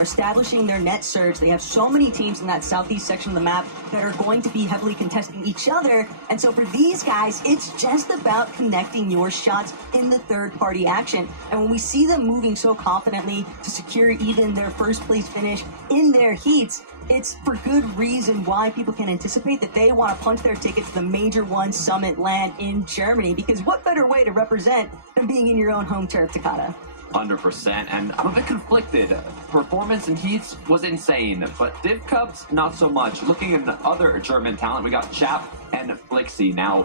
establishing their net surge. They have so many teams in that southeast section of the map that are going to be heavily contesting each other. And so for these guys, it's just about connecting your shots in the third-party action. And when we see them moving so confidently to secure even their first-place finish in their heats, it's for good reason why people can anticipate that they want to punch their ticket to the Major One Summit land in Germany, because what better way to represent than being in your own home turf, Takata? 100%, and I'm a bit conflicted. Performance in heats was insane, but Div Cups, not so much. Looking at the other German talent, we got Chap and Flixie. Now,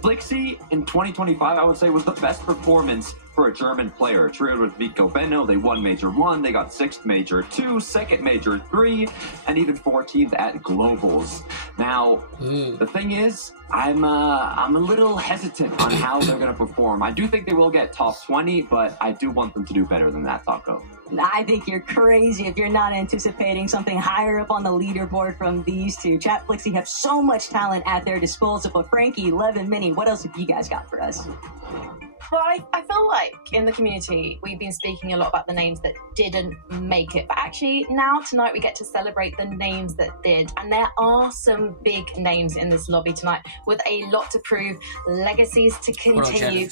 Flixie in 2025, I would say, was the best performance for a German player. Trioed with Vico Benno, they won Major 1, they got 6th Major 2, 2nd Major 3, and even 14th at Globals. Now, the thing is, I'm a little hesitant on how they're going to perform. I do think they will get top 20, but I do want them to do better than that, Taco. I think you're crazy if you're not anticipating something higher up on the leaderboard from these two. Chat Flixie have so much talent at their disposal, but Frankie, Levin, Minnie, what else have you guys got for us? Well, I feel like in the community, we've been speaking a lot about the names that didn't make it. But actually, now, tonight, we get to celebrate the names that did. And there are some big names in this lobby tonight with a lot to prove, legacies to continue.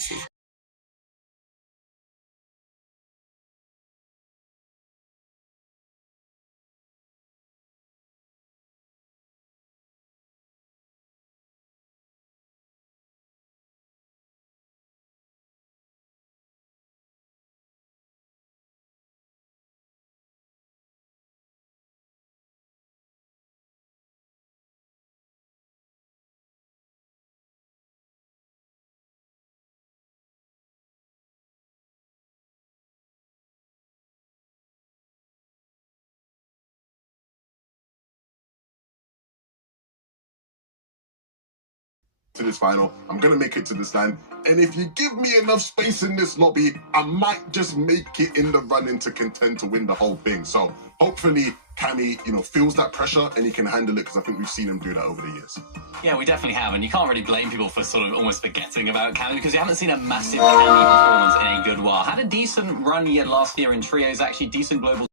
To this final, I'm gonna make it to this line, and if you give me enough space in this lobby, I might just make it in the running to contend to win the whole thing. So hopefully Cammy, feels that pressure and he can handle it, because I think we've seen him do that over the years. Yeah, we definitely have, and you can't really blame people for sort of almost forgetting about Cammy, because you haven't seen a massive Cammy performance in a good while. Had a decent run year last year in trios, actually decent global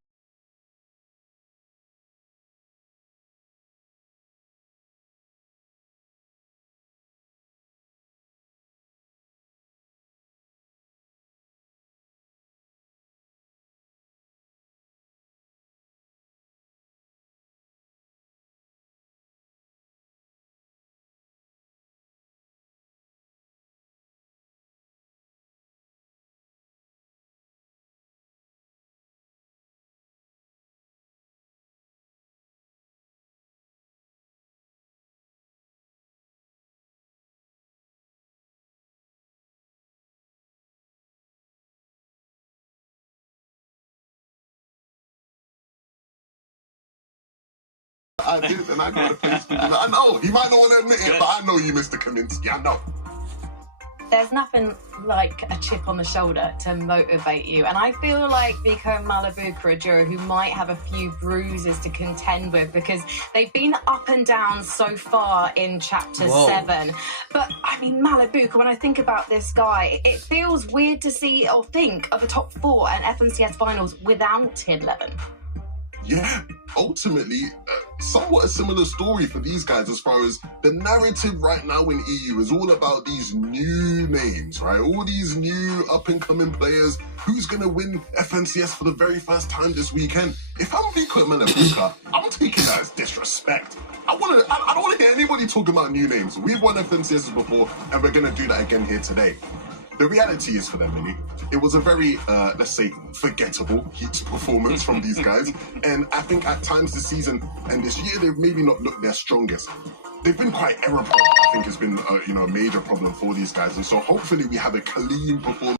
I did, and I got a place to do that. I know, he might not want to admit it, but I know you, Mr. Kaminsky, I know. There's nothing like a chip on the shoulder to motivate you. And I feel like Vico and Malibuca are a duo who might have a few bruises to contend with, because they've been up and down so far in Chapter 7. But, I mean, Malibuca, when I think about this guy, it feels weird to see or think of a top 4 at FNCS finals without him, Levin. Yeah, ultimately, somewhat a similar story for these guys, as far as the narrative right now in EU is all about these new names, right? All these new up-and-coming players. Who's going to win FNCS for the very first time this weekend? If I'm Vico Malibuca, I'm taking that as disrespect. I don't want to hear anybody talk about new names. We've won FNCSs before, and we're going to do that again here today. The reality is for them, Minnie, it was a very, let's say, forgettable Heats performance from these guys. And I think at times this season and this year, they've maybe not looked their strongest. They've been quite error-prone, I think has been, a major problem for these guys. And so hopefully we have a clean performance.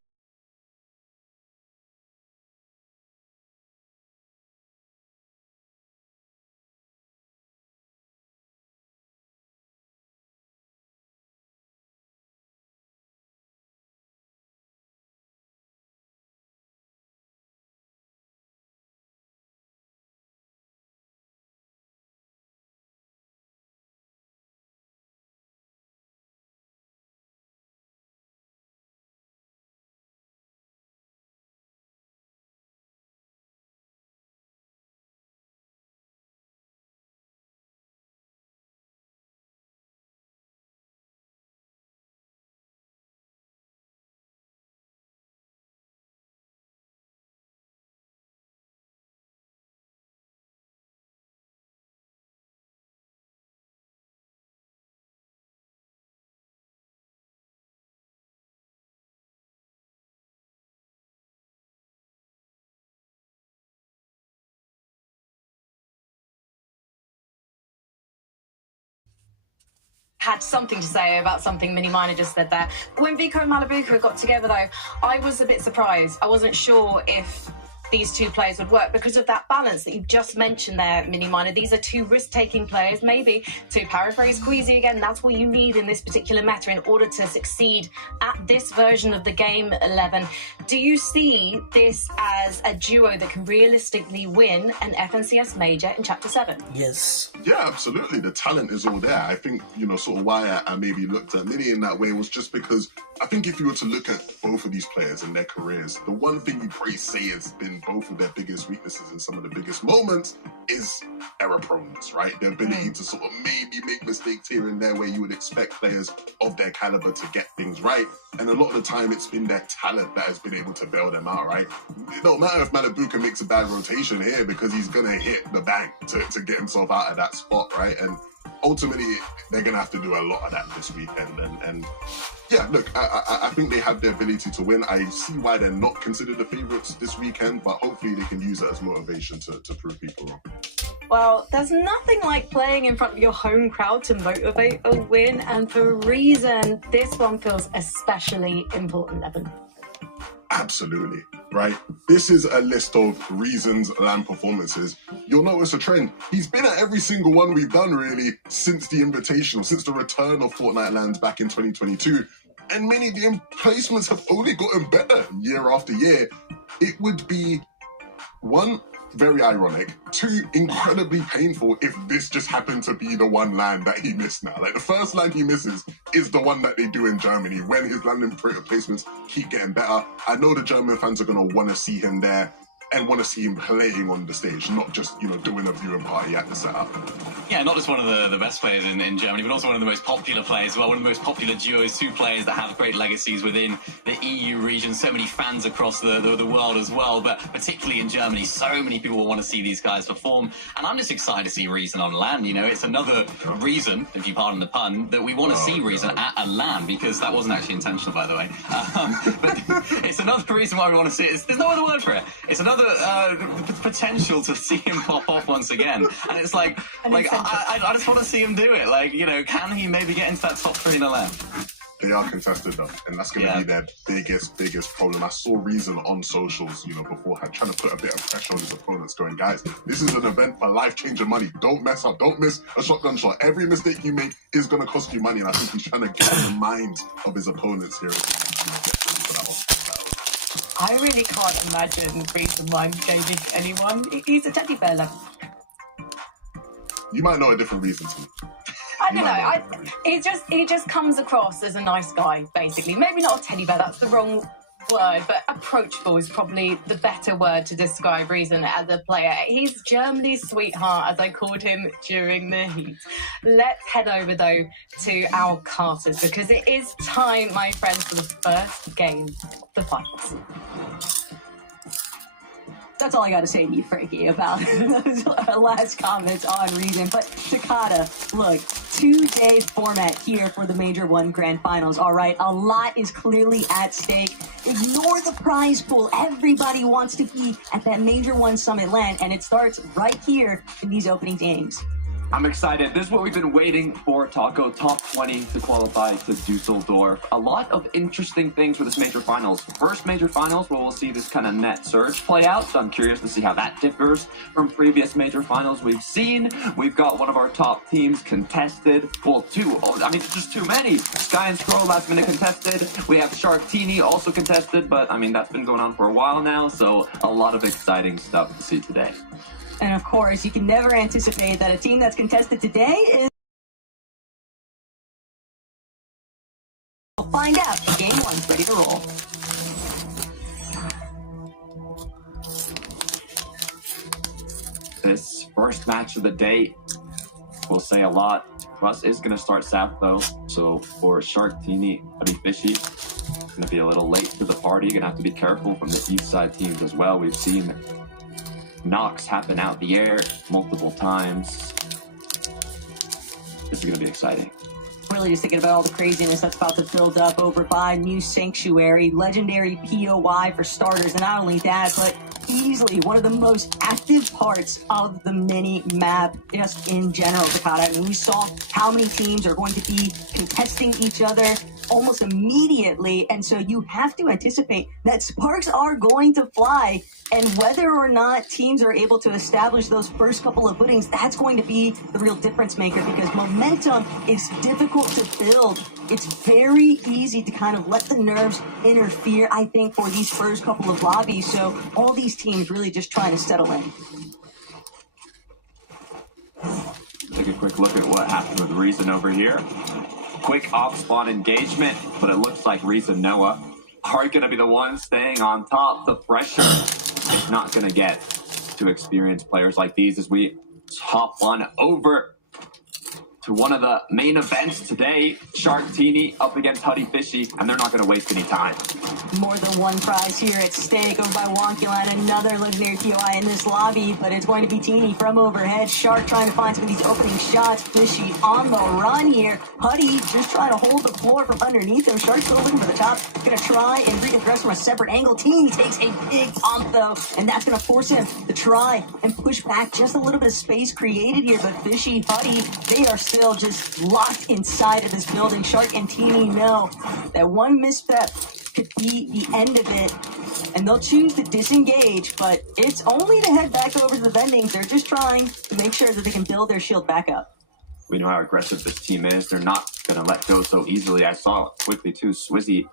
had something to say about something Mini Miner just said there. When Vico and Malabuka got together, though, I was a bit surprised. I wasn't sure if these two players would work because of that balance that you just mentioned there, Mini Miner. These are two risk-taking players, maybe, to paraphrase Queasy again, that's what you need in this particular meta in order to succeed at this version of the game, 11. Do you see this as a duo that can realistically win an FNCS Major in Chapter 7? Yes. Yeah, absolutely. The talent is all there. I think, you know, sort of why I maybe looked at Mini in that way was just because I think if you were to look at both of these players and their careers, the one thing you probably say has been both of their biggest weaknesses and some of the biggest moments is error proneness, right? Their ability to sort of maybe make mistakes here and there where you would expect players of their caliber to get things right. And a lot of the time it's been their talent that has been able to bail them out, right? It don't matter if Malabuka makes a bad rotation here because he's going to hit the bank to get himself out of that spot, right? And ultimately, they're going to have to do a lot of that this weekend. And yeah, look, I think they have the ability to win. I see why they're not considered the favourites this weekend, but hopefully they can use it as motivation to prove people wrong. Well, there's nothing like playing in front of your home crowd to motivate a win, and for a reason, this one feels especially important, Evan. Absolutely, right? This is a list of reasons Lamb performances. You'll notice a trend. He's been at every single one we've done, really, since the Invitational, since the return of Fortnite Lands back in 2022. And many of the placements have only gotten better year after year. It would be, one, very ironic, two, incredibly painful if this just happened to be the one land that he missed now. Like, the first land he misses is the one that they do in Germany when his landing placements keep getting better. I know the German fans are going to want to see him there and want to see him playing on the stage, not just, you know, doing a viewing party at the setup. Yeah, not just one of the best players in Germany, but also one of the most popular players as well, one of the most popular duos, two players that have great legacies within the EU region, so many fans across the world as well, but particularly in Germany, so many people will want to see these guys perform, and I'm just excited to see Reason on LAN. You know, it's another reason, if you pardon the pun, that we want to see Reason at a LAN, because that wasn't actually intentional, by the way. But it's another reason why we want to see it. There's no other word for it. It's another potential to see him pop off once again, and it's like I just want to see him do it. Like, you know, can he maybe get into that top 3 in a LAN? They are contested though, and that's going to be their biggest problem. I saw Reason on socials, you know, beforehand, trying to put a bit of pressure on his opponents, going, guys, this is an event for life-changing money. Don't mess up. Don't miss a shotgun shot. Every mistake you make is going to cost you money, and I think he's trying to get in the minds of his opponents here. I really can't imagine Reason mind gaming anyone. He's a teddy bear level. You might know a different reason to me. I don't know. He just comes across as a nice guy, basically. Maybe not a teddy bear, that's the wrong word, but approachable is probably the better word to describe Reason as a player. He's Germany's sweetheart, as I called him during the heat. Let's head over, though, to our Carters, because it is time, my friends, for the first game of the finals. That's all I got to say to you, Frankie, about those last comments on Reason. But Takata, look, 2-day format here for the Major 1 Grand Finals, all right? A lot is clearly at stake. Ignore the prize pool. Everybody wants to be at that Major 1 Summit LAN, and it starts right here in these opening games. I'm excited. This is what we've been waiting for, Taco. Top 20 to qualify to Dusseldorf. A lot of interesting things for this Major Finals. First Major Finals where we'll see this kind of net surge play out, so I'm curious to see how that differs from previous Major Finals we've seen. We've got one of our top teams contested. Well, two. I mean, just too many. Sky and Scroll last minute contested. We have Sharktini also contested, but I mean, that's been going on for a while now, so a lot of exciting stuff to see today. And of course, you can never anticipate that a team that's contested today is... We'll find out. Game 1's ready to roll. This first match of the day will say a lot. Russ is going to start Sap, though. So for Sharktini, Buddy Fishy, going to be a little late to the party. You're going to have to be careful from the east side teams as well. We've seen knocks happen out the air multiple times. This is going to be exciting. Really just thinking about all the craziness that's about to build up over by New Sanctuary, legendary POI for starters, and not only that, but easily one of the most active parts of the mini map just in general, Takata. I mean, we saw how many teams are going to be contesting each other almost immediately, and so you have to anticipate that sparks are going to fly, and whether or not teams are able to establish those first couple of footings, that's going to be the real difference maker, because momentum is difficult to build. It's very easy to kind of let the nerves interfere, I think, for these first couple of lobbies, so all these teams really just trying to settle in. Take a quick look at what happened with Reason over here. Quick off-spawn engagement, but it looks like Reason Noah are going to be the ones staying on top. The pressure is not going to get to experienced players like these as we hop on over to one of the main events today. Shark Teeny up against Huddy Fishy, and they're not going to waste any time. More than one prize here at stake over by Wonkulan, another legendary POI in this lobby, but it's going to be Teeny from overhead. Shark trying to find some of these opening shots. Fishy on the run here. Huddy just trying to hold the floor from underneath him. Shark still looking for the top. Going to try and recongress from a separate angle. Teeny takes a big pump though, and that's going to force him to try and push back. Just a little bit of space created here, but Fishy, Huddy, they are still just locked inside of this building. Shark and Teeny know that one misstep could be the end of it, and they'll choose to disengage, but it's only to head back over to the vendings. They're just trying to make sure that they can build their shield back up. We know how aggressive this team is. They're not going to let go so easily. I saw it quickly too. Swizzy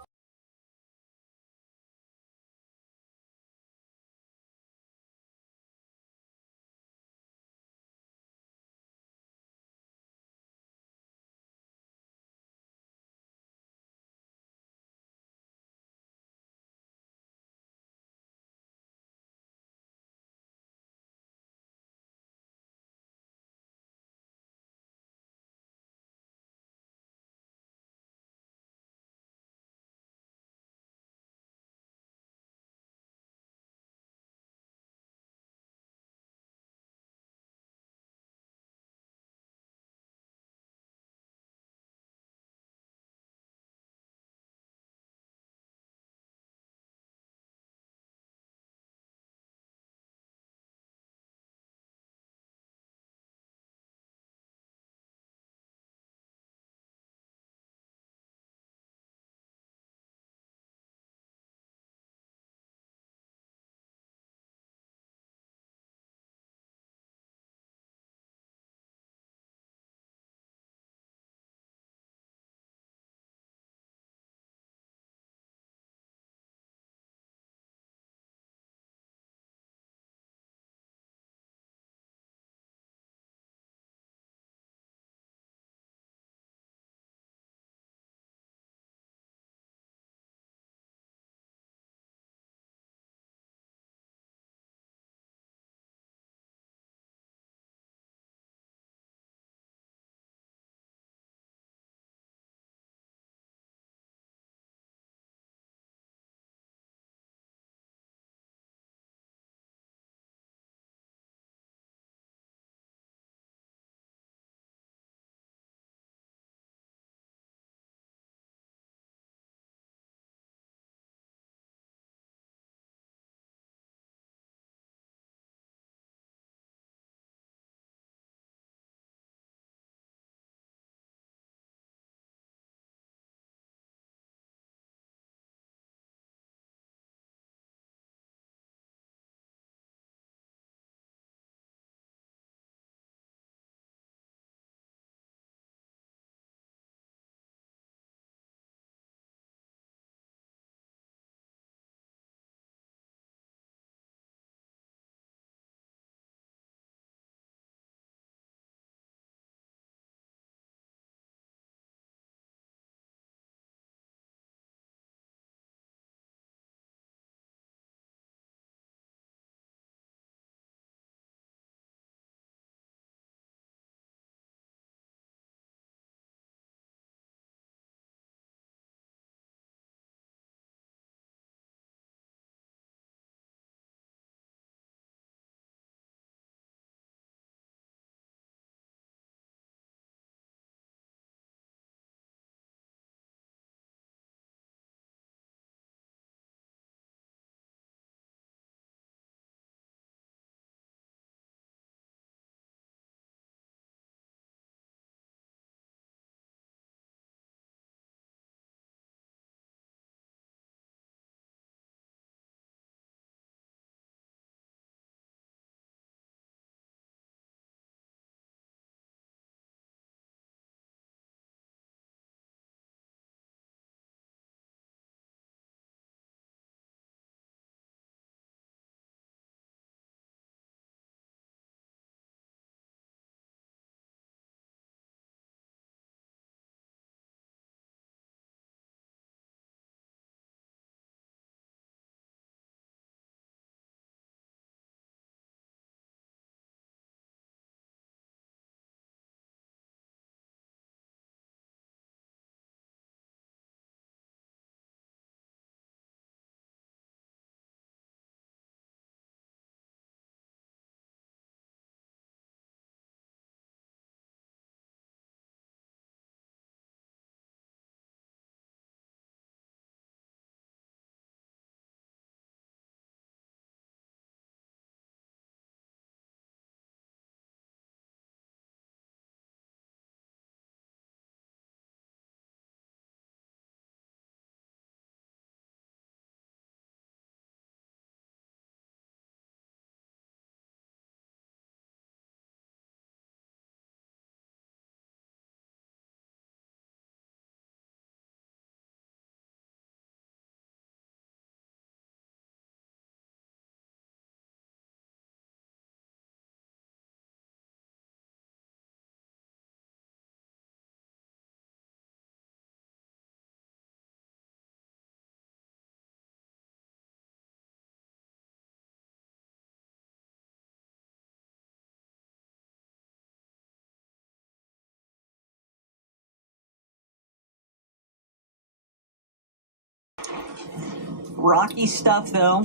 rocky stuff, though,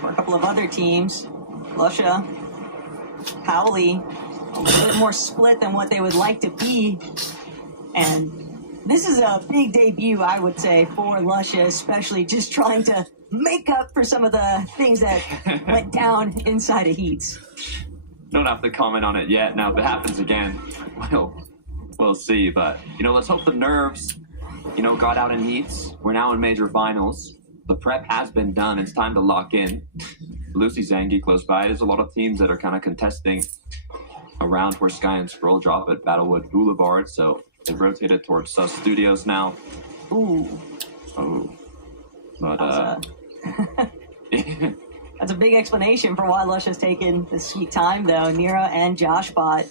for a couple of other teams. Lusha, Howley, a little bit more split than what they would like to be. And this is a big debut, I would say, for Lusha, especially just trying to make up for some of the things that went down inside of Heats. Don't have to comment on it yet. Now, if it happens again, we'll see. But, let's hope the nerves, got out in Heats. We're now in major finals. The prep has been done. It's time to lock in. Lucy Zangi close by. There's a lot of teams that are kind of contesting around where Sky and Scroll drop at Battlewood Boulevard. So they've rotated towards Sus Studios now. Ooh. Oh. But, That's a big explanation for why Lusha's taken this sweet time, though. Nira and Joshbot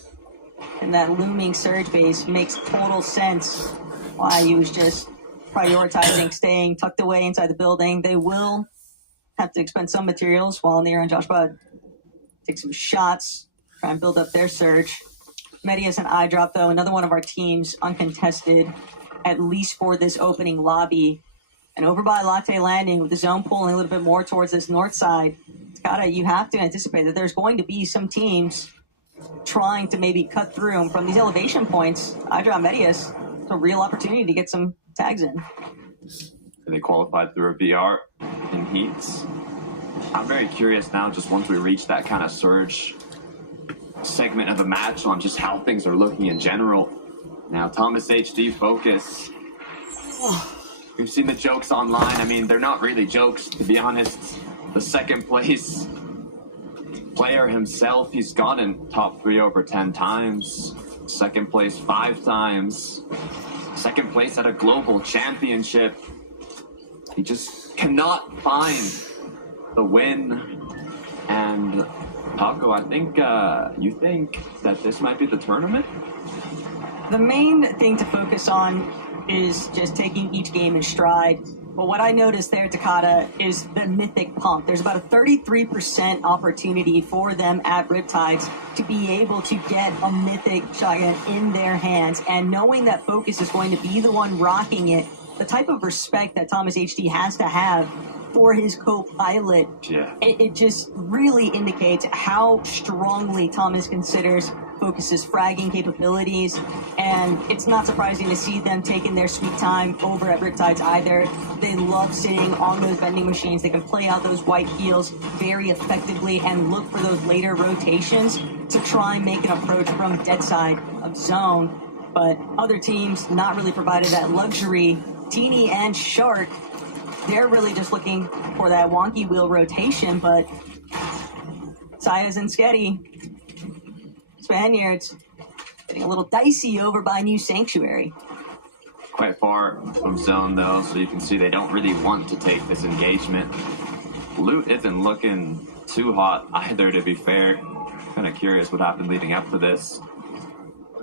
and that looming Surge base makes total sense why he was just prioritizing staying tucked away inside the building. They will have to expend some materials while Nira and Joshbot take some shots, try and build up their Surge. Medius and iDrop, though, another one of our teams, uncontested, at least for this opening lobby. And over by Latte Landing, with the zone pulling a little bit more towards this north side, you have to anticipate that there's going to be some teams trying to maybe cut through them from these elevation points. iDrop Medius, it's a real opportunity to get some tags in. They qualified through a VR in Heats. I'm very curious now, just once we reach that kind of Surge segment of the match, on just how things are looking in general. Now, THOMASHD focus. We've seen the jokes online. I mean, they're not really jokes, to be honest. The second place player himself, he's gotten top 3 over 10 times. Second place 5 times. Second place at a global championship. He just cannot find the win. And Taco, I think you think that this might be the tournament? The main thing to focus on is just taking each game in stride. But what I noticed there, Takata, is the mythic pump. There's about a 33% opportunity for them at Riptides to be able to get a mythic shotgun in their hands. And knowing that Focus is going to be the one rocking it, the type of respect that THOMASHD has to have for his co-pilot, it just really indicates how strongly Thomas considers Focus's fragging capabilities, and it's not surprising to see them taking their sweet time over at Riptides either. They love sitting on those vending machines. They can play out those white heels very effectively and look for those later rotations to try and make an approach from dead side of zone. But other teams not really provided that luxury. Teeny and Shark, they're really just looking for that wonky wheel rotation, but Sayas and Sketty, Spaniards, getting a little dicey over by New Sanctuary. Quite far from zone, though, so you can see they don't really want to take this engagement. Loot isn't looking too hot either, to be fair. Kind of curious what happened leading up to this.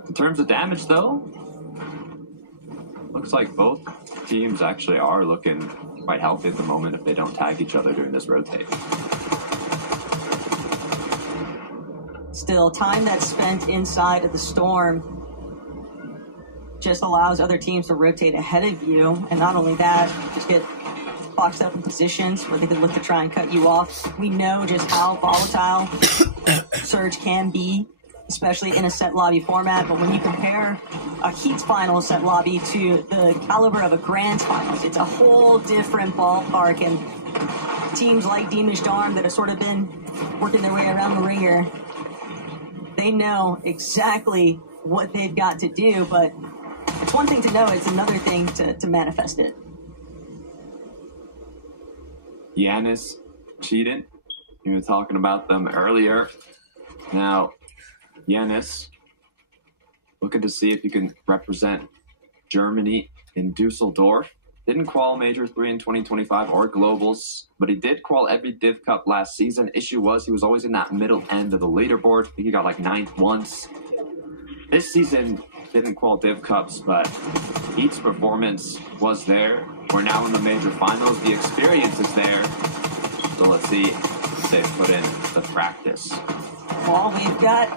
In terms of damage, though, looks like both teams actually are looking quite healthy at the moment if they don't tag each other during this rotate. Still, time that's spent inside of the storm just allows other teams to rotate ahead of you. And not only that, just get boxed up in positions where they can look to try and cut you off. We know just how volatile Surge can be, especially in a set lobby format. But when you compare a Heats final set lobby to the caliber of a Grand Finals, it's a whole different ballpark. And teams like Deemish Darm that have sort of been working their way around the ringer, they know exactly what they've got to do, but it's one thing to know, it's another thing to manifest it. Giannis cheated. You were talking about them earlier. Now, Giannis looking to see if he can represent Germany in Dusseldorf. Didn't qual Major 3 in 2025 or Globals, but he did qual every Div Cup last season. Issue was he was always in that middle end of the leaderboard. I think he got like 9th once. This season didn't qual Div Cups, but Heat's performance was there. We're now in the major finals. The experience is there. So let's see if they've put in the practice. Well, we've got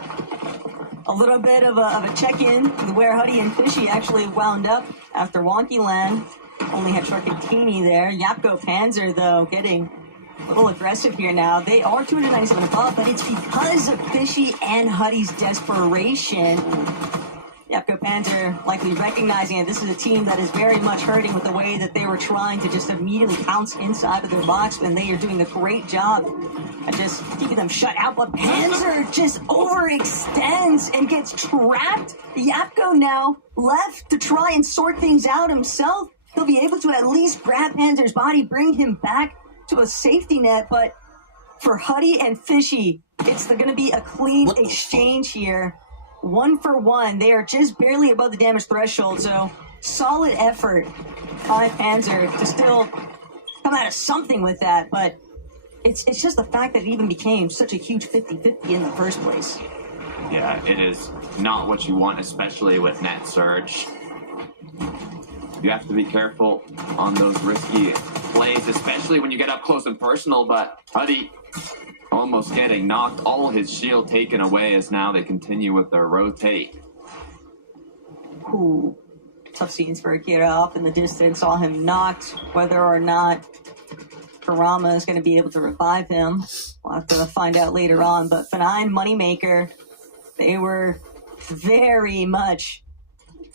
a little bit of a check-in where Huddy and Fishy actually wound up after Wonky Land. only had Sharkatini there. Yapko Panzer, though, getting a little aggressive here now. They are 297 above, but it's because of Fishy and Huddy's desperation. Yapko Panzer likely recognizing it. This is a team that is very much hurting with the way that they were trying to just immediately pounce inside of their box, and they are doing a great job at just keeping them shut out. But Panzer just overextends and gets trapped. Yapko now left to try and sort things out himself. He'll be able to at least grab Panzer's body, bring him back to a safety net, but for Huddy and Fishy, it's going to be a clean exchange here. 1 for 1. They are just barely above the damage threshold, so solid effort by Panzer to still come out of something with that, but it's just the fact that it even became such a huge 50-50 in the first place. Yeah, it is not what you want, especially with net surge. You have to be careful on those risky plays, especially when you get up close and personal, but Huddy almost getting knocked, all his shield taken away as now they continue with their rotate. Ooh, tough scenes for Akira off in the distance, saw him knocked. Whether or not Kurama is going to be able to revive him, we'll have to find out later on, but F9 Moneymaker, they were very much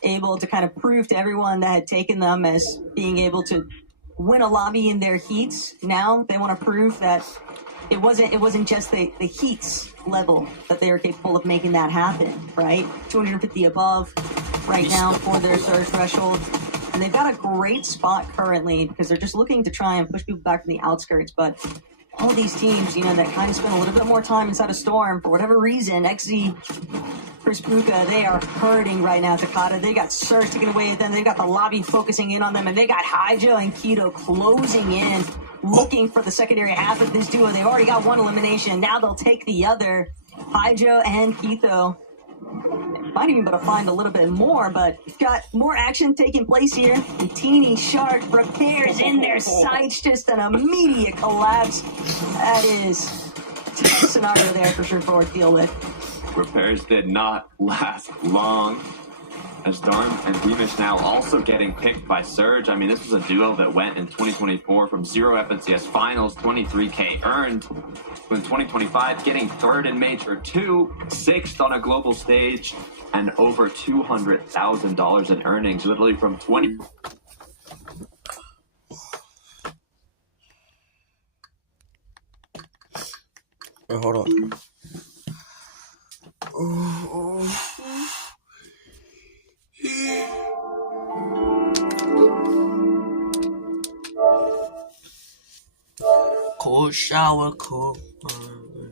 able to kind of prove to everyone that had taken them as being able to win a lobby in their heats. Now they want to prove that it wasn't just the heats level that they were capable of making that happen, right? 250 above right now for their surge threshold. And they've got a great spot currently because they're just looking to try and push people back from the outskirts. But all these teams, you know, that kind of spend a little bit more time inside a storm for whatever reason, XZ, Chris Buka, they are hurting right now. Takata, they got Surge taken away with them. They've got the lobby focusing in on them, and they got Hydra and Keto closing in, looking for the secondary half of this duo. They've already got one elimination. Now they'll take the other. Hydra and Keto might even be able to find a little bit more, but we've got more action taking place here. The Teeny Shark repairs in their sights, just an immediate collapse. That is a tough scenario there for sure for to deal with. Repairs did not last long, as Storm and Beamish now also getting picked by Surge. I mean, this was a duo that went in 2024 from 0 FNCS finals, 23K earned. In 2025, getting 3rd in Major 2, 6th on a global stage, and over $200,000 in earnings, literally from 20. Wait, hold on. Cold shower, cold burn.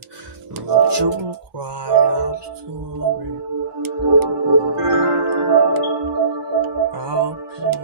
Don't you cry, I'm sorry. I'll be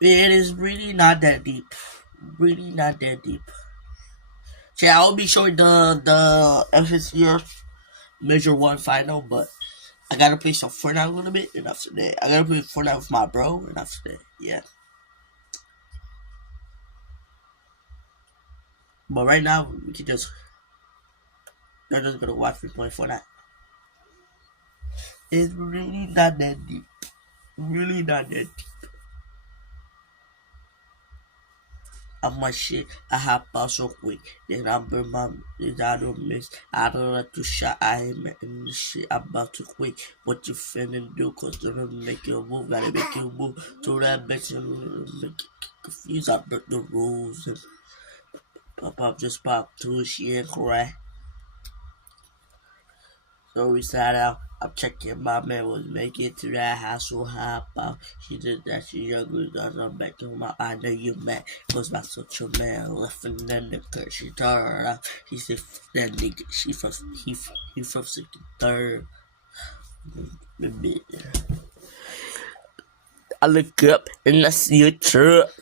It is really not that deep. Really not that deep. Yeah, I'll be showing the FSCF Major 1 final, but I gotta play some Fortnite a little bit, and after that, I gotta play Fortnite with my bro, and after that, yeah. But right now, we can just, you're just gonna watch me play Fortnite. It's really not that deep. Really not that deep. I'm my shit. I hop out so quick. Then I burn my I don't miss. I don't like to shot. I am in the shit. I'm about to quit. What you finna do? Cause they're gonna make you move. Gotta make you move. To that bitch and make it confused. I break the rules. And pop just pop to she ain't cry. So we sat out. I'm checking my man was making it to that house so hop out. She did that, she younger than I'm back to my I know you mad. Goes back to your man, left and then the curse. She turned her out. He said that nigga, he from 63rd. I look up and I see a truck.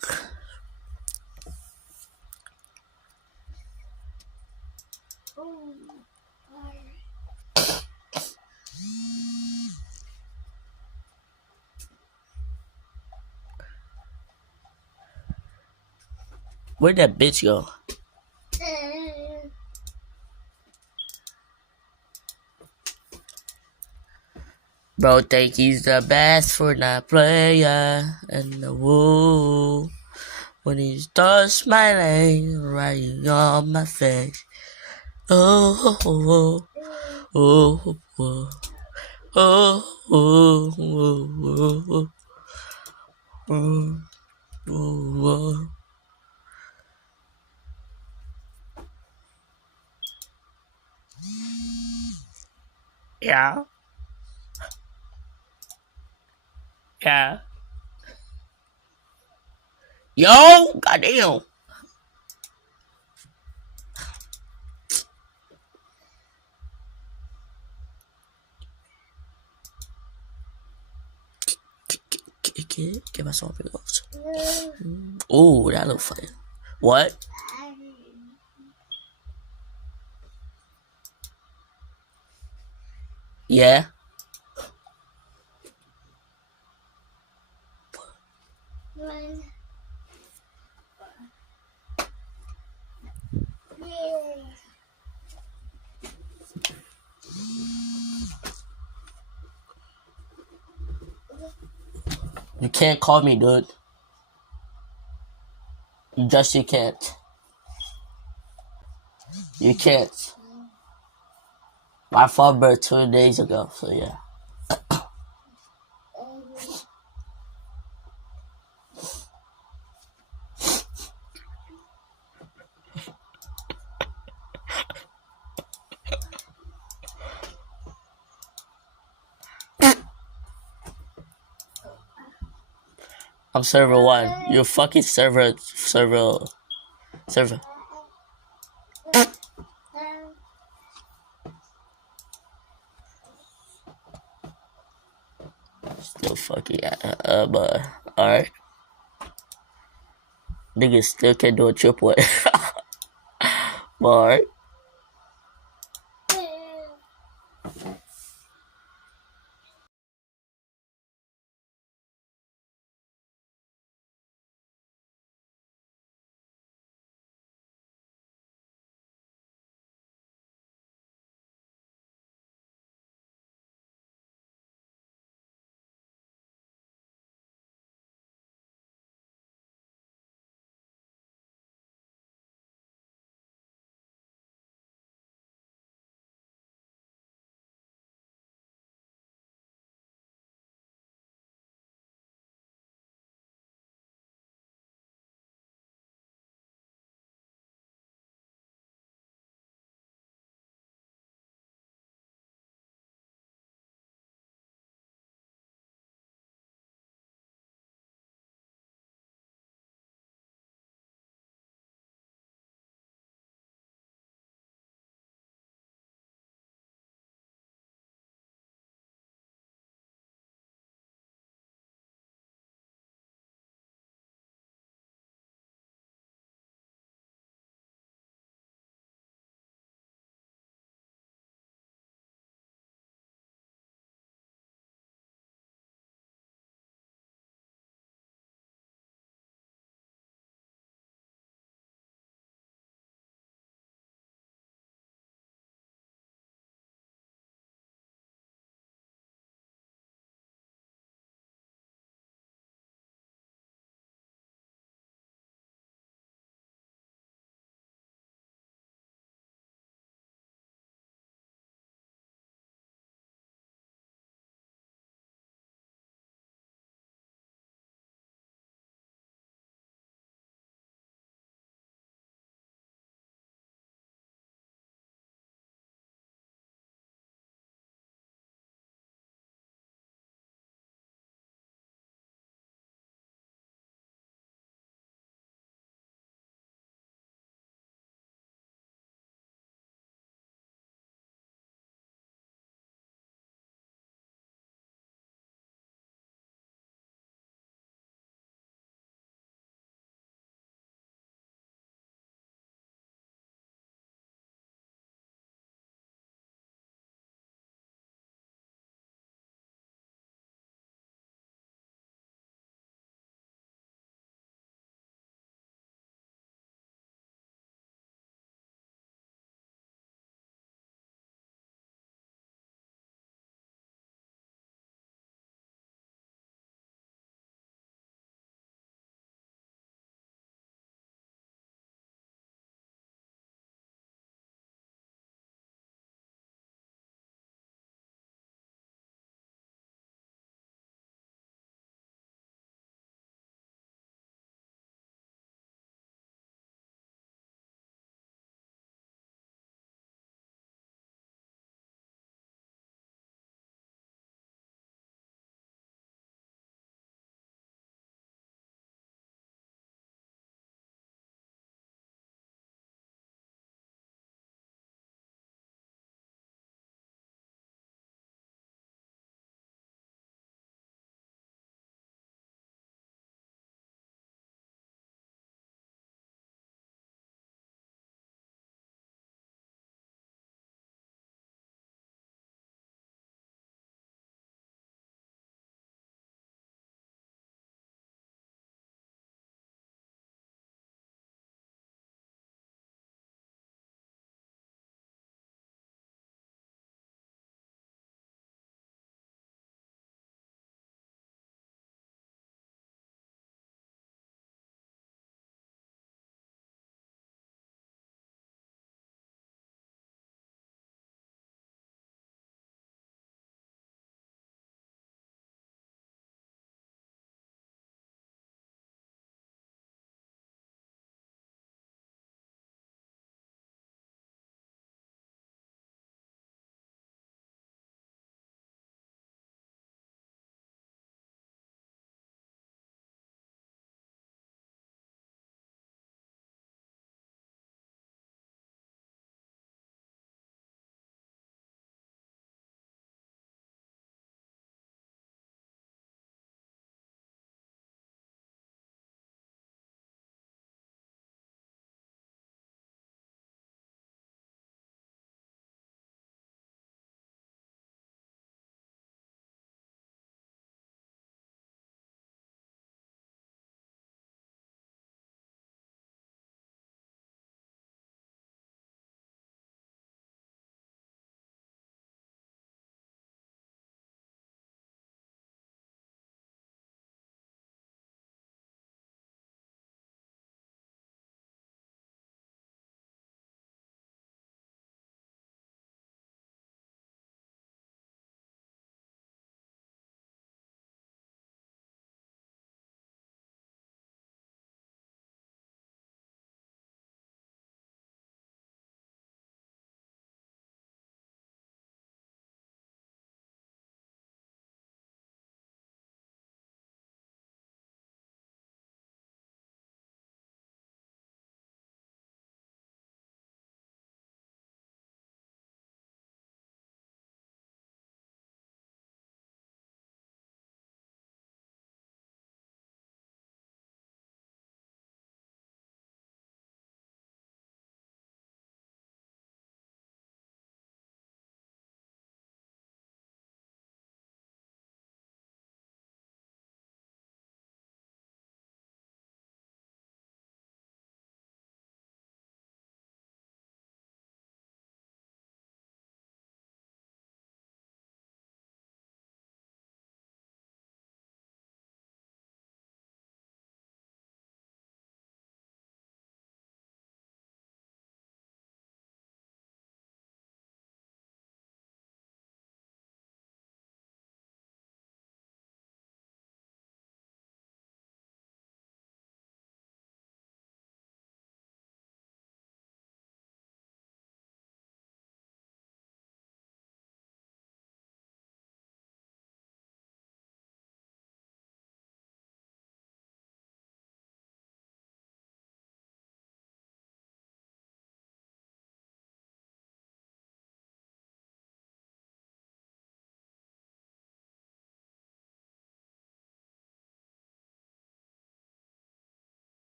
Where'd that bitch go? Bro think he's the best Fortnite player in the world. When he starts smiling right on my face. Oh, oh, oh, oh, oh, oh, oh, oh, oh. Yeah. Yeah. Yo, goddamn. Get my song off. Oh, that look funny. What? Yeah. You can't call me, dude. You can't. You can't. My father birth 2 days ago, so yeah. I'm server 1. You're fucking server. Still fucking, but, alright. Niggas still can't do a triplet. But alright.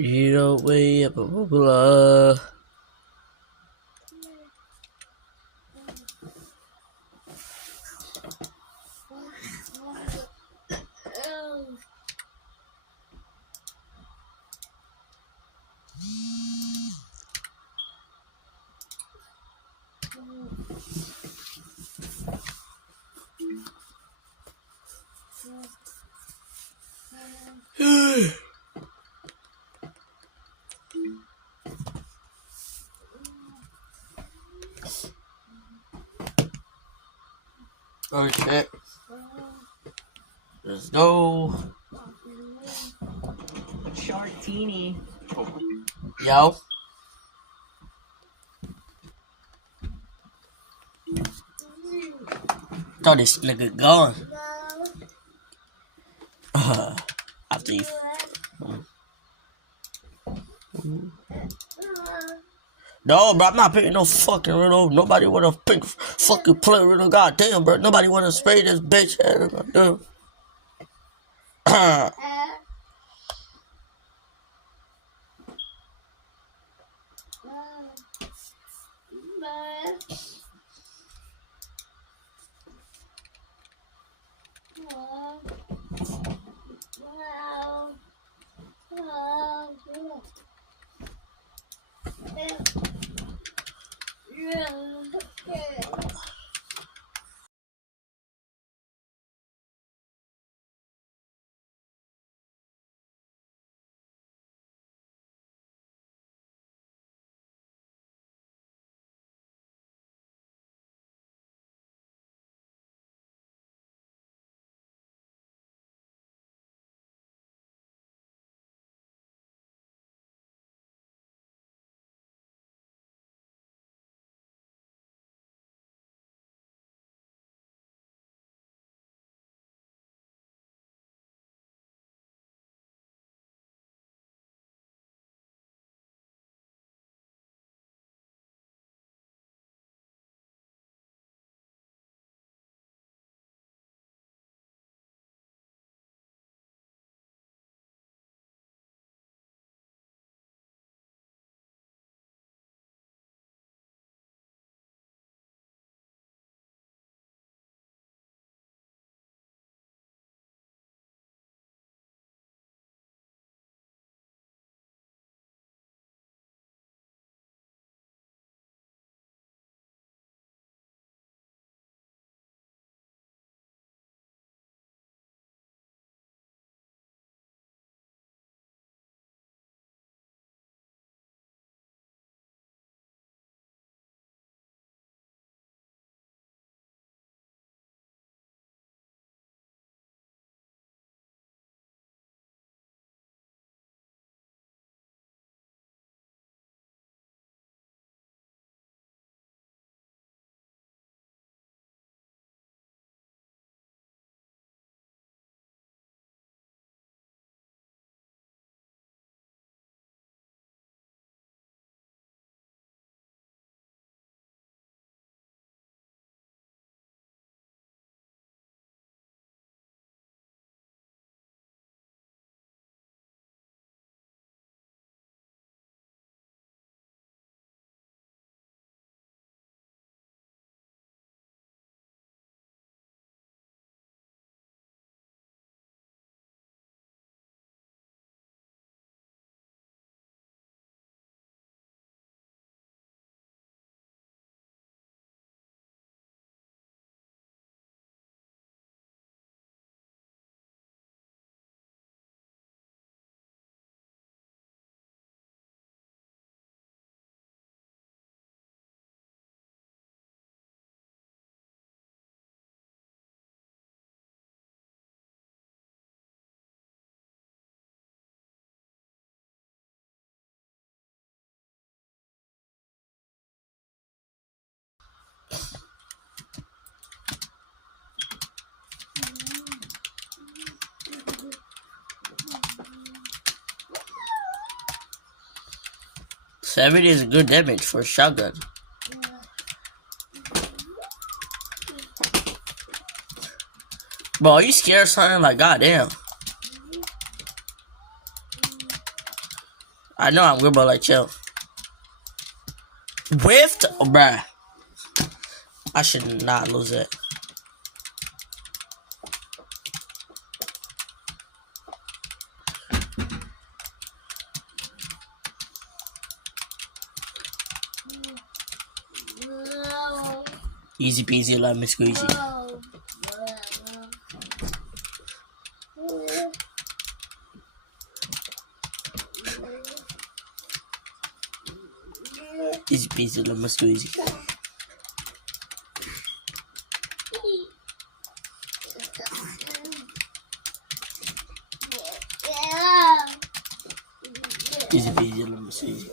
You know, way up, blah, blah, blah. Oh shit. Let's go. Shartini. Yo. Thought this nigga gone. After you. No, bro, I'm not picking no fucking riddle. Nobody wanna pick fucking play riddle. Goddamn, bro. Nobody wanna spray this bitch head. Dude. 70 is good damage for a shotgun. Bro, are you scared of something? Like, goddamn. I know I'm good, but like, chill. Whiffed? Oh, bruh. I should not lose it. Easy peasy, lemon squeezy. Easy peasy, lemon squeezy. Easy peasy, lemon squeezy.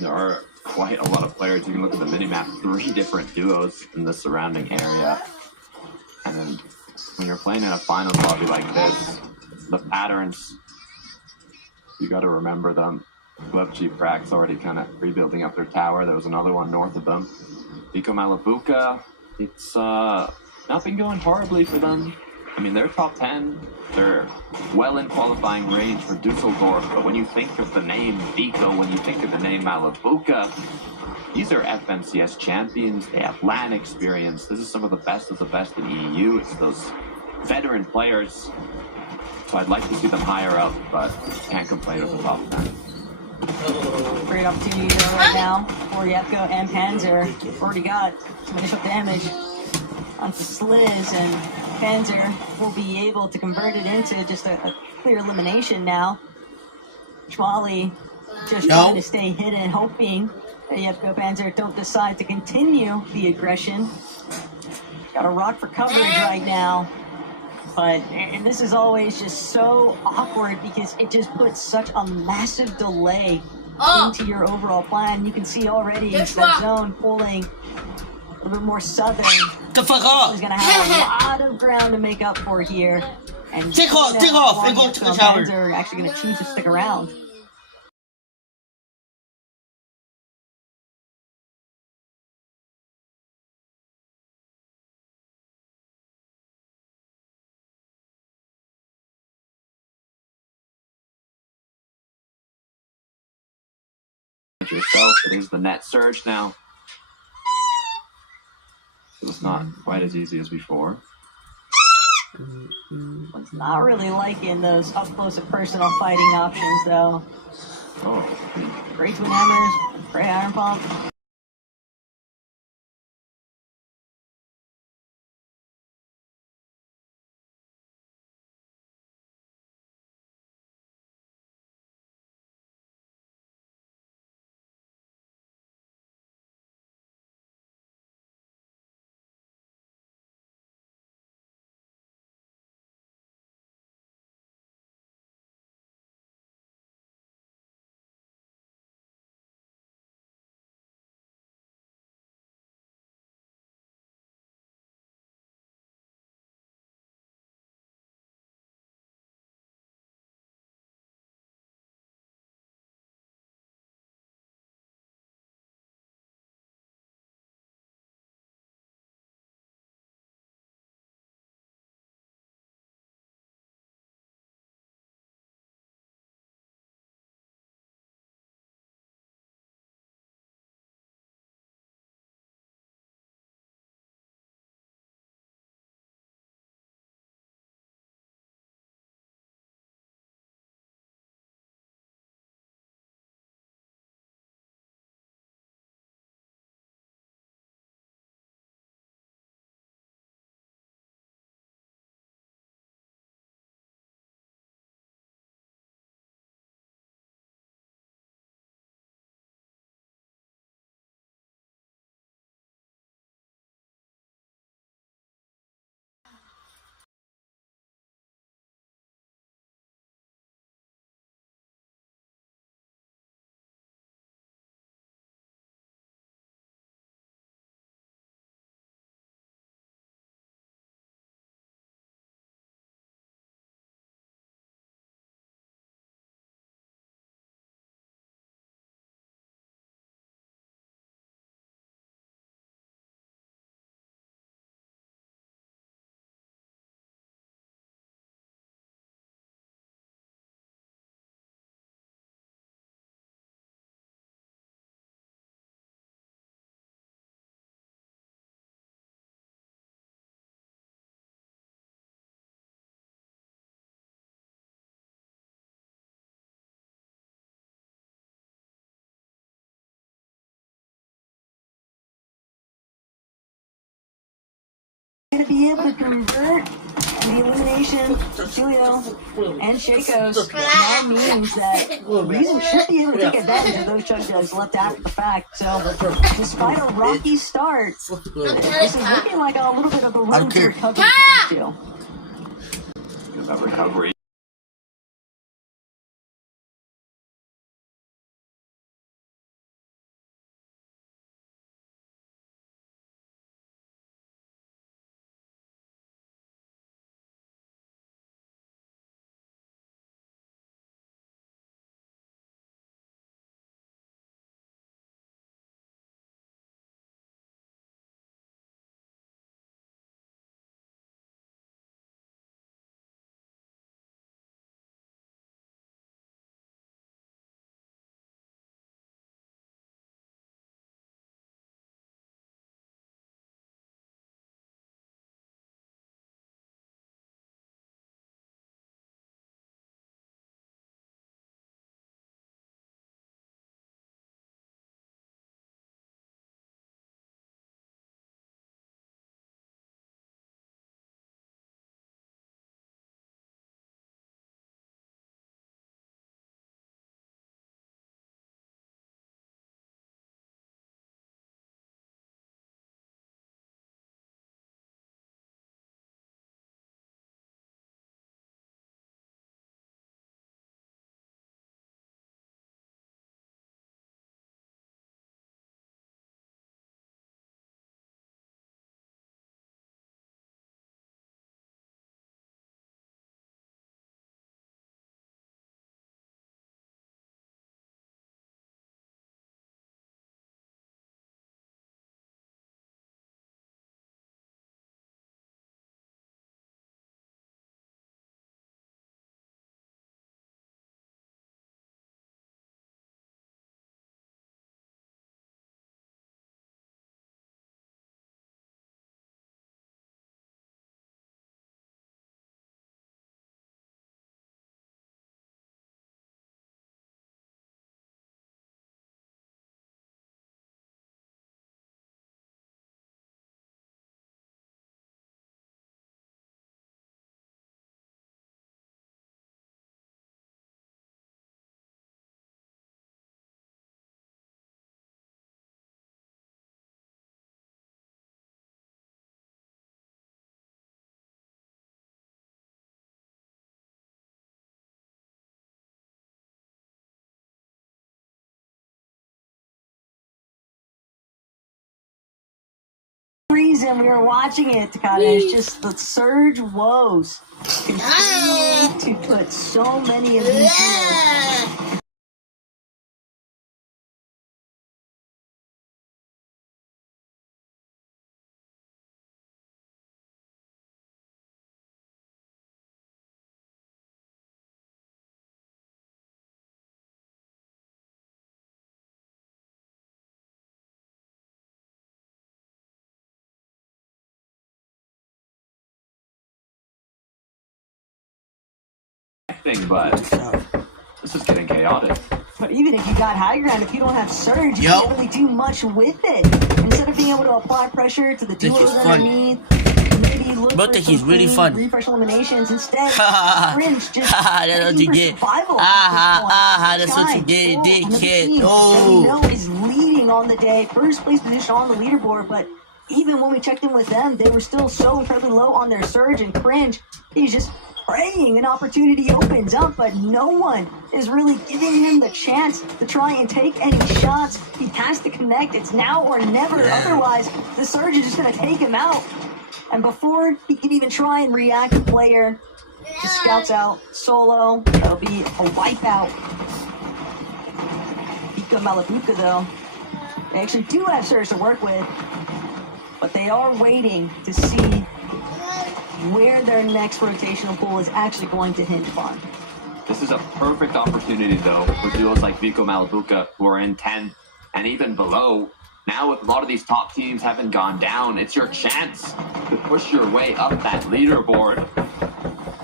There are quite a lot of players. You can look at the minimap, 3 different duos in the surrounding area. And then when you're playing in a finals lobby like this, the patterns, you got to remember them. Glove G Frack's already kind of rebuilding up their tower. There was another one north of them. Vico Malabuca, it's not been going horribly for them. I mean, they're top 10. They're well in qualifying range for Dusseldorf. But when you think of the name Vico, when you think of the name Malabuca, these are FMCS champions. They have LAN experience. This is some of the best of the best in EU. It's those veteran players. So I'd like to see them higher up, but can't complain with the top 10. Great opportunity there right now for Yepko and Panzer. Already got some initial damage onto Sliz, and Panzer will be able to convert it into just a clear elimination now. Schwally just trying to stay hidden, hoping that Yepko Panzer don't decide to continue the aggression. Got a rock for coverage right now. But and this is always just so awkward because it just puts such a massive delay into your overall plan. You can see already that zone pulling a little bit more southern. The fuck off! He's going to have a lot of ground to make up for here. And take off, and go to the shower. They're actually going to choose to stick around. Yourself, it is the net surge now. It's not quite as easy as before. It's not really liking those up close and personal fighting options, though. Oh, Great twin hammers, great iron pump. Going to be able to convert the elimination of Julio and Shakos. That means that Reason should be able to take advantage of those chug jugs left after the fact. So, despite a rocky start, this is looking like a little bit of a road to recovery for these two. that recovery. reason we were watching it, Takada. It's just the Surge woes continue to put so many of these heroes. But this is getting chaotic. But even if you got high ground, if you don't have Surge, you can't really do much with it. Instead of being able to apply pressure to the duos underneath, maybe look for he's really fun. refresh eliminations. Instead, Fringe just that's what you get. That's what you get, dickhead. Oh, we know is leading on the day, first place position on the leaderboard, but even when we checked in with them, they were still so incredibly low on their Surge, and Cringe, he's just praying an opportunity opens up, but no one is really giving him the chance to try and take any shots. He has to connect. It's now or never. Otherwise, the Surge is just going to take him out. And before he can even try and react, the player just scouts out solo. That'll be a wipeout. Ika Malabuka, though, they actually do have Surge to work with, but they are waiting to see where their next rotational pool is actually going to hinge upon. This is a perfect opportunity, though, for duos like Vico Malabuka, who are in 10th and even below. Now, with a lot of these top teams having gone down, it's your chance to push your way up that leaderboard.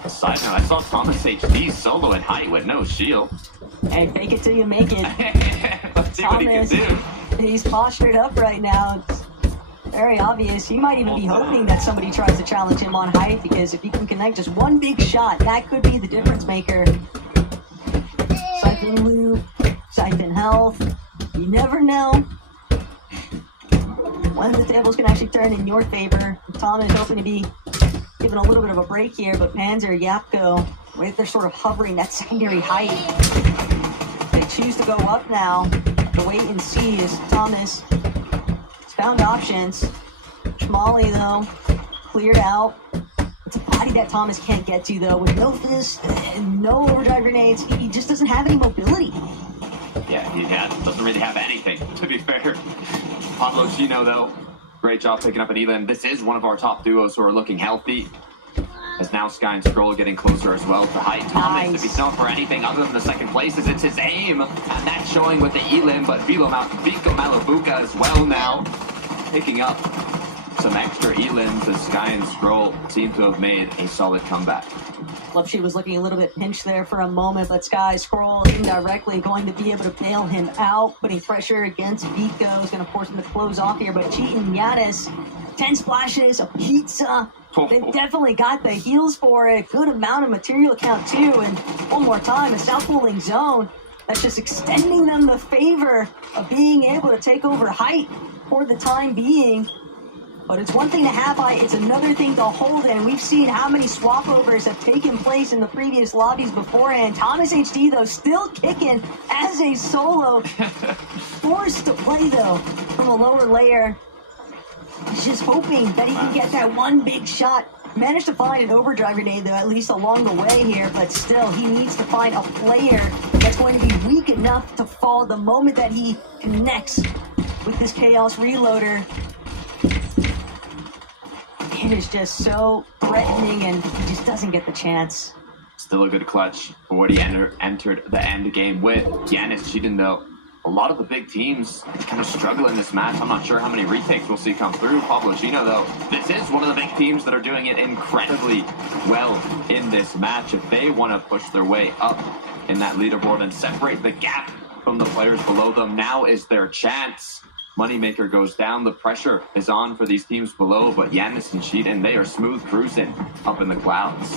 Side note, I saw THOMASHD solo in height with no shield. Hey, fake it till you make it. Let's see what he can do. He's postured up right now. It's very obvious. He might even be hoping that somebody tries to challenge him on height, because if he can connect just one big shot, that could be the difference maker. Siphon loop, siphon health. You never know when the tables can actually turn in your favor. Tom is hoping to be given a little bit of a break here, but Panzer, Yapko, they're sort of hovering that secondary height. They choose to go up now. The wait and see as Thomas found options. Schmally, though, cleared out. It's a body that Thomas can't get to, though. With no fist and no overdrive grenades, he just doesn't have any mobility. Yeah, he doesn't really have anything, to be fair. Pablo Chino, though, great job picking up an Elam. This is one of our top duos who are looking healthy. As now Sky and Scroll getting closer as well to height. Thomas, if he's known for anything other than the second places, it's his aim. And that's showing with the Elim, but Vico Malabuka as well now. Picking up some extra Elims as Sky and Scroll seem to have made a solid comeback. Lupshi was looking a little bit pinched there for a moment, but Sky Scroll indirectly going to be able to bail him out, putting pressure against Vico. Is going to force him to close off here, but Cheat and Yanis, 10 splashes, a pizza. They've definitely got the heals for it. Good amount of material count, too. And one more time, a south pulling zone that's just extending them the favor of being able to take over height for the time being. But it's one thing to have height, it's another thing to hold it. And we've seen how many swap overs have taken place in the previous lobbies beforehand. THOMASHD, though, still kicking as a solo. Forced to play, though, from a lower layer. He's just hoping that he can get that one big shot. Managed to find an overdrive grenade, though, at least along the way here, but still, he needs to find a player that's going to be weak enough to fall the moment that he connects with this Chaos Reloader. It is just so threatening, and he just doesn't get the chance. Still a good clutch for what he entered the end game with. Yanis cheating, though. A lot of the big teams kind of struggle in this match. I'm not sure how many retakes we'll see come through. Pablo Chino, though, this is one of the big teams that are doing it incredibly well in this match. If they want to push their way up in that leaderboard and separate the gap from the players below them, now is their chance. Moneymaker goes down. The pressure is on for these teams below, but Yanis and Cheatin, they are smooth cruising up in the clouds.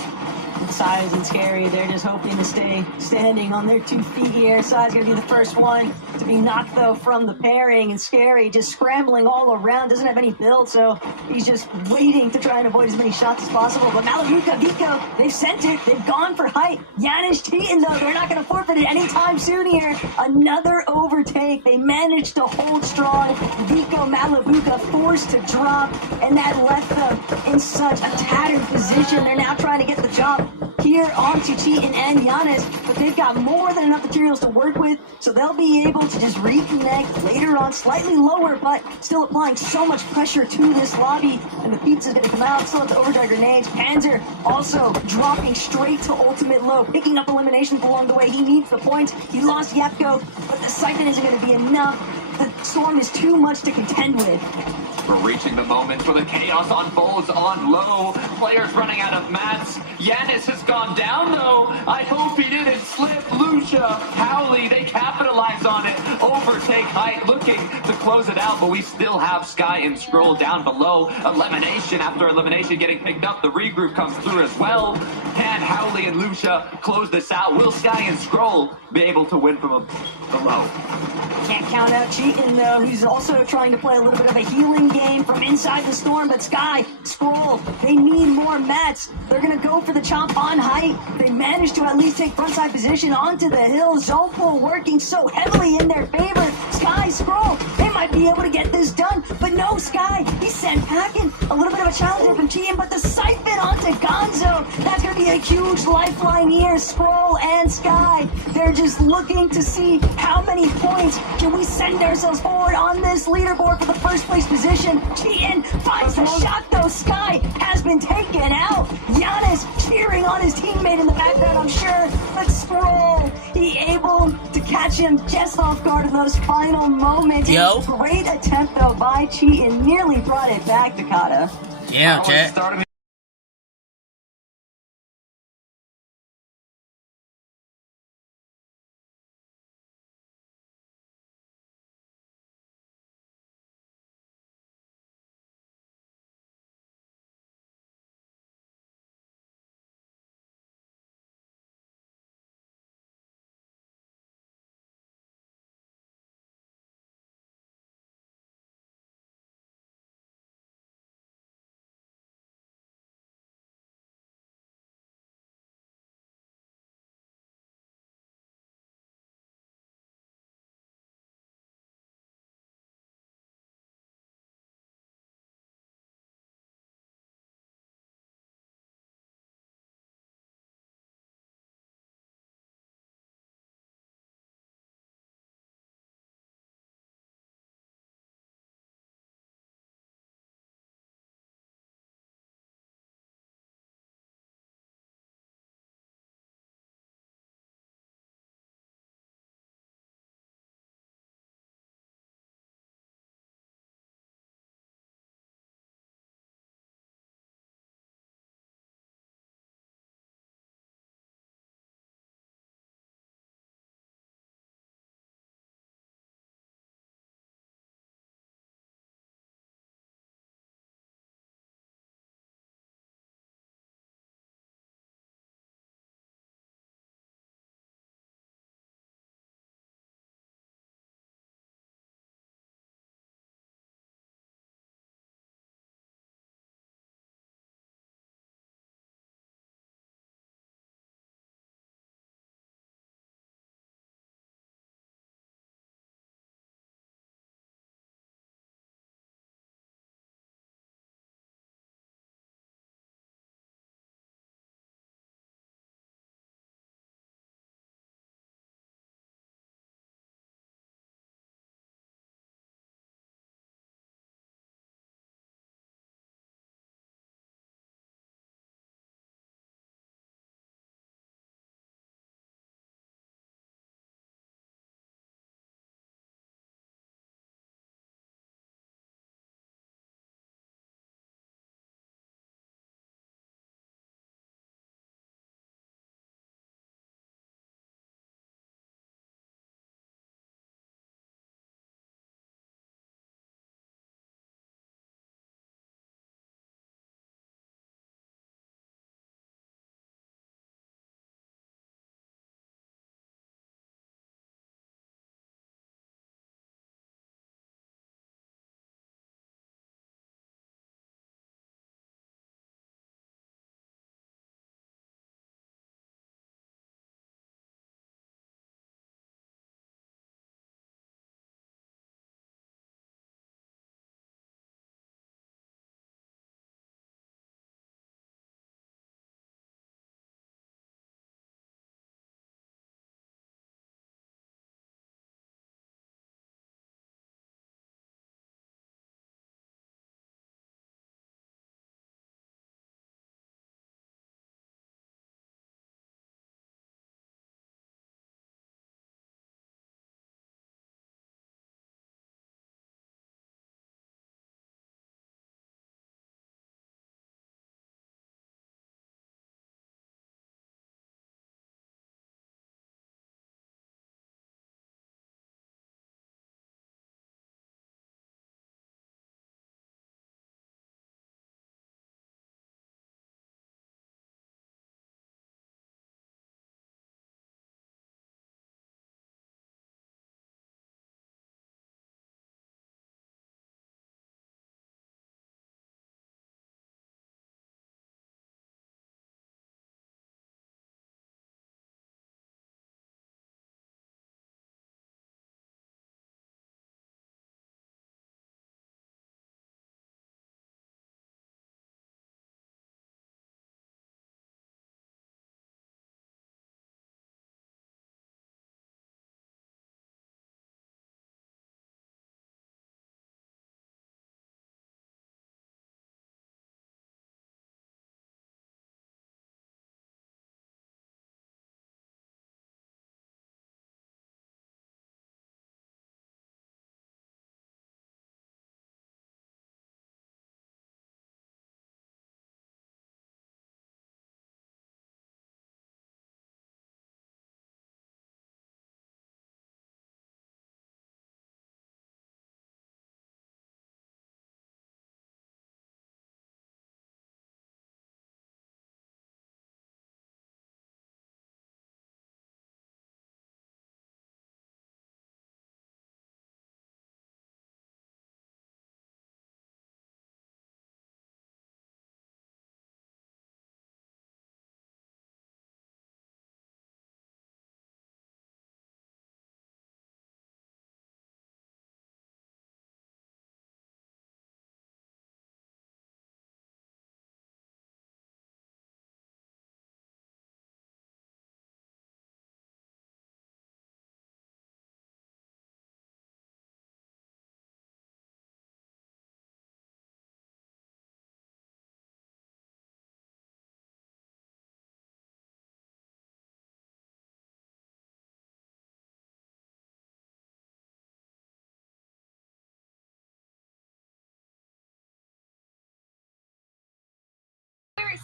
Size and Scary, they're just hoping to stay standing on their 2 feet here. Size gonna be the first one to be knocked though from the pairing, and Scary just scrambling all around, doesn't have any build, so he's just waiting to try and avoid as many shots as possible. But Malabuka, Vico, they've sent it, they've gone for height. Yanis cheating though, they're not gonna forfeit it anytime soon here. Another overtake, they managed to hold strong. Vico, Malabuka forced to drop, and that left them in such a tattered position. They're now trying to get the job here onto Cheatin and Giannis, but they've got more than enough materials to work with, so they'll be able to just reconnect later on, slightly lower, but still applying so much pressure to this lobby, and the pizza's gonna come out, still have the overdrive grenades. Panzer also dropping straight to ultimate low, picking up eliminations along the way. He needs the points. He lost Yapko, but the siphon isn't gonna be enough. The storm is too much to contend with. We're reaching the moment where the chaos unfolds on low. Players running out of mats. Yanis has gone down though. I hope he didn't slip. Lucia, Howley, they capitalize on it. Overtake height, looking to close it out, but we still have Sky and Scroll down below. Elimination after elimination getting picked up. The regroup comes through as well. Can Howley and Lucia close this out? Will Sky and Scroll be able to win from below? Can't count out Cheatin though, who's also trying to play a little bit of a healing game from inside the storm, but Sky, Scroll, they need more mats. They're gonna go for the chomp on height. They managed to at least take frontside position onto the hill. Zone pull working so heavily in their favor. Sky, Scroll, they might be able to get this done, but no, Sky, he's sent packing. A little bit of a challenge from Cheatin, but the siphon onto Gonzo. That's gonna be a huge lifeline here. Scroll and Sky, they're just looking to see how many points can we send ourselves forward on this leaderboard for the first place position. Cheatin finds the shot though. Sky has been taken out. Giannis cheering on his teammate in the background, I'm sure. But Scroll, he able to catch him just off guard in those final moments. Yo. Great attempt though by Cheatin, nearly brought it back, Takata. Yeah, chat. Starting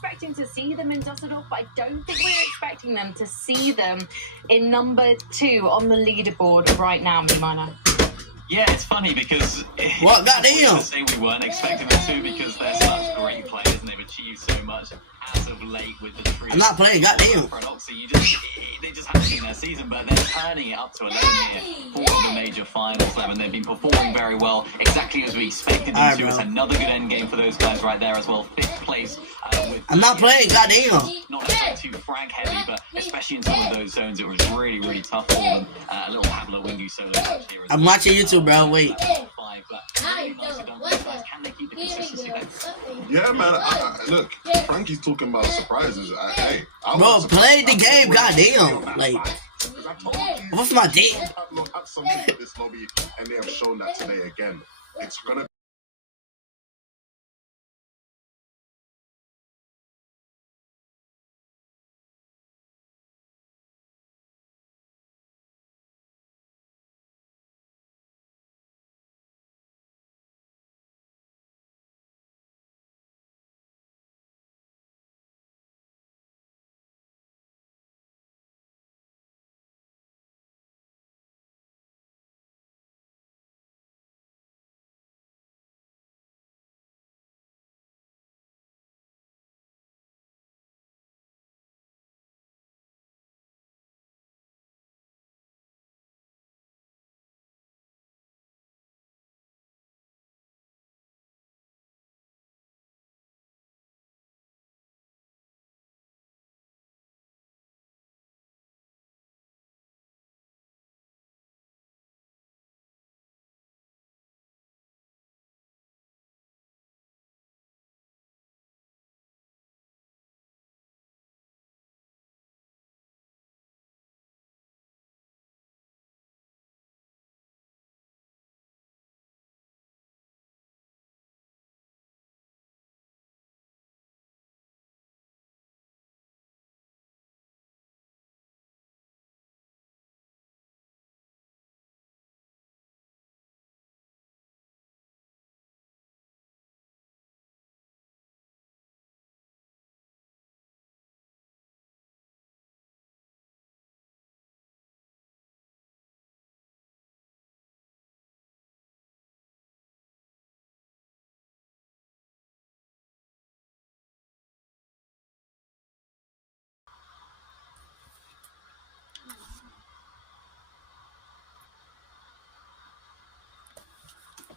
expecting to see them in Dusseldorf, but I don't think we're expecting them to see them in number 2 on the leaderboard right now, Mimina. Yeah, it's funny because What? Goddamn! say we weren't expecting them to because they're such great players and they've achieved so much as of late with the trio. I'm not playing, goddamn. FREDOXIE, they just haven't seen their season, but they're turning it up to 11 here for the major finals, and they've been performing very well, exactly as we expected them to. It's another good end game for those guys right there as well. 5th place. I'm not playing, goddamn. Not too frag heavy, but especially in some of those zones, it was really, really tough for them. A little Pablo Wingu solo touch here. I'm watching YouTube, bro. Wait. Yeah, man. Look, Frankie's talking about surprises. I Bro, play the game, goddamn. Like, what's my dick? Have something for this lobby, and they have shown that today again. It's gonna.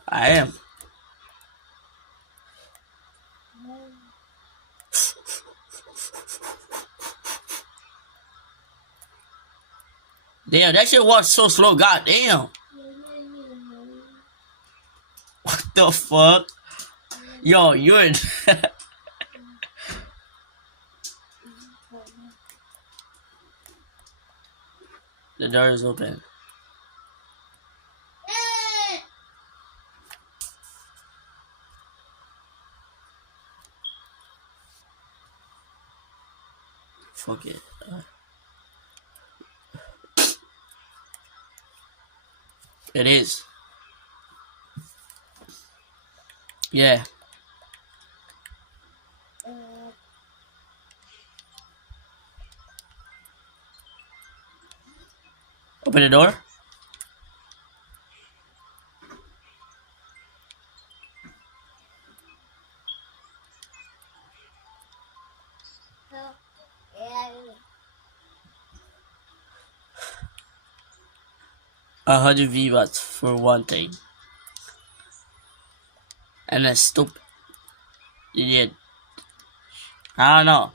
I am. Damn, that shit was so slow. Goddamn. What the fuck? Yo, you're in. The door is open. Fuck it. It is. Yeah. Open the door. A 100 V-Bucks for one thing. And that's stupid. Yeah. I don't know.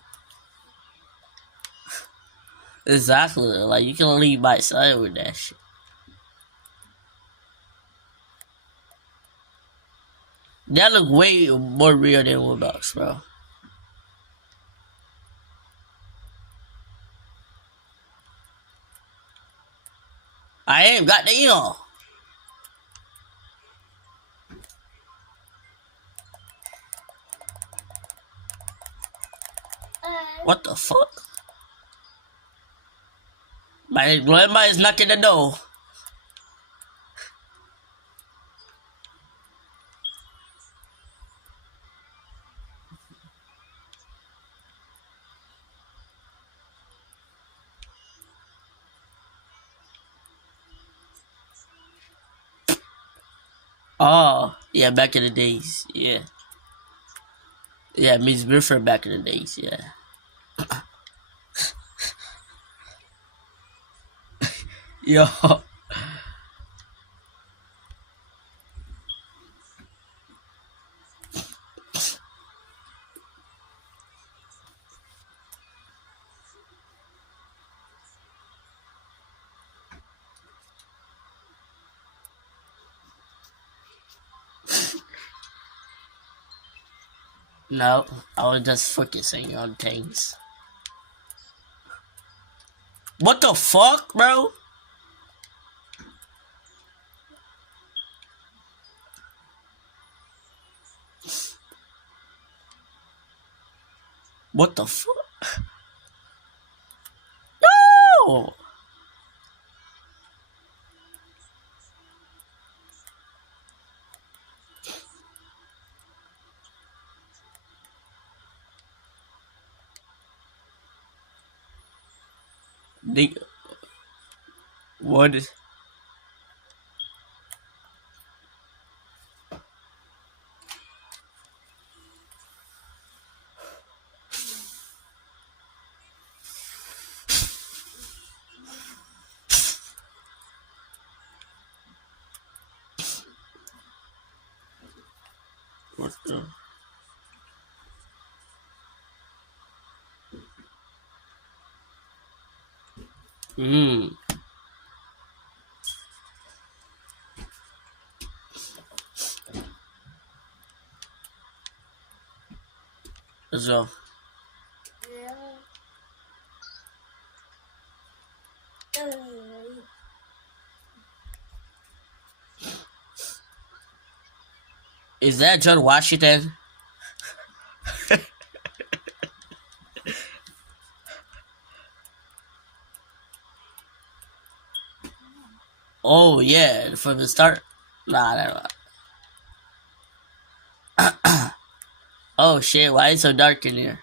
Exactly. Like, you can leave by side with that shit. That look way more real than Roblox, bro. I ain't got the email. What the fuck? My grandma is knocking the door. Oh, yeah, back in the days, yeah. Yeah, Miss Griffin back in the days, yeah. Yo. No, I was just focusing on things. What the fuck, bro? What the fuck? No! What is... What the... So... Is that John Washington? Oh, yeah, from the start? Nah. Oh, shit, why is it so dark in here?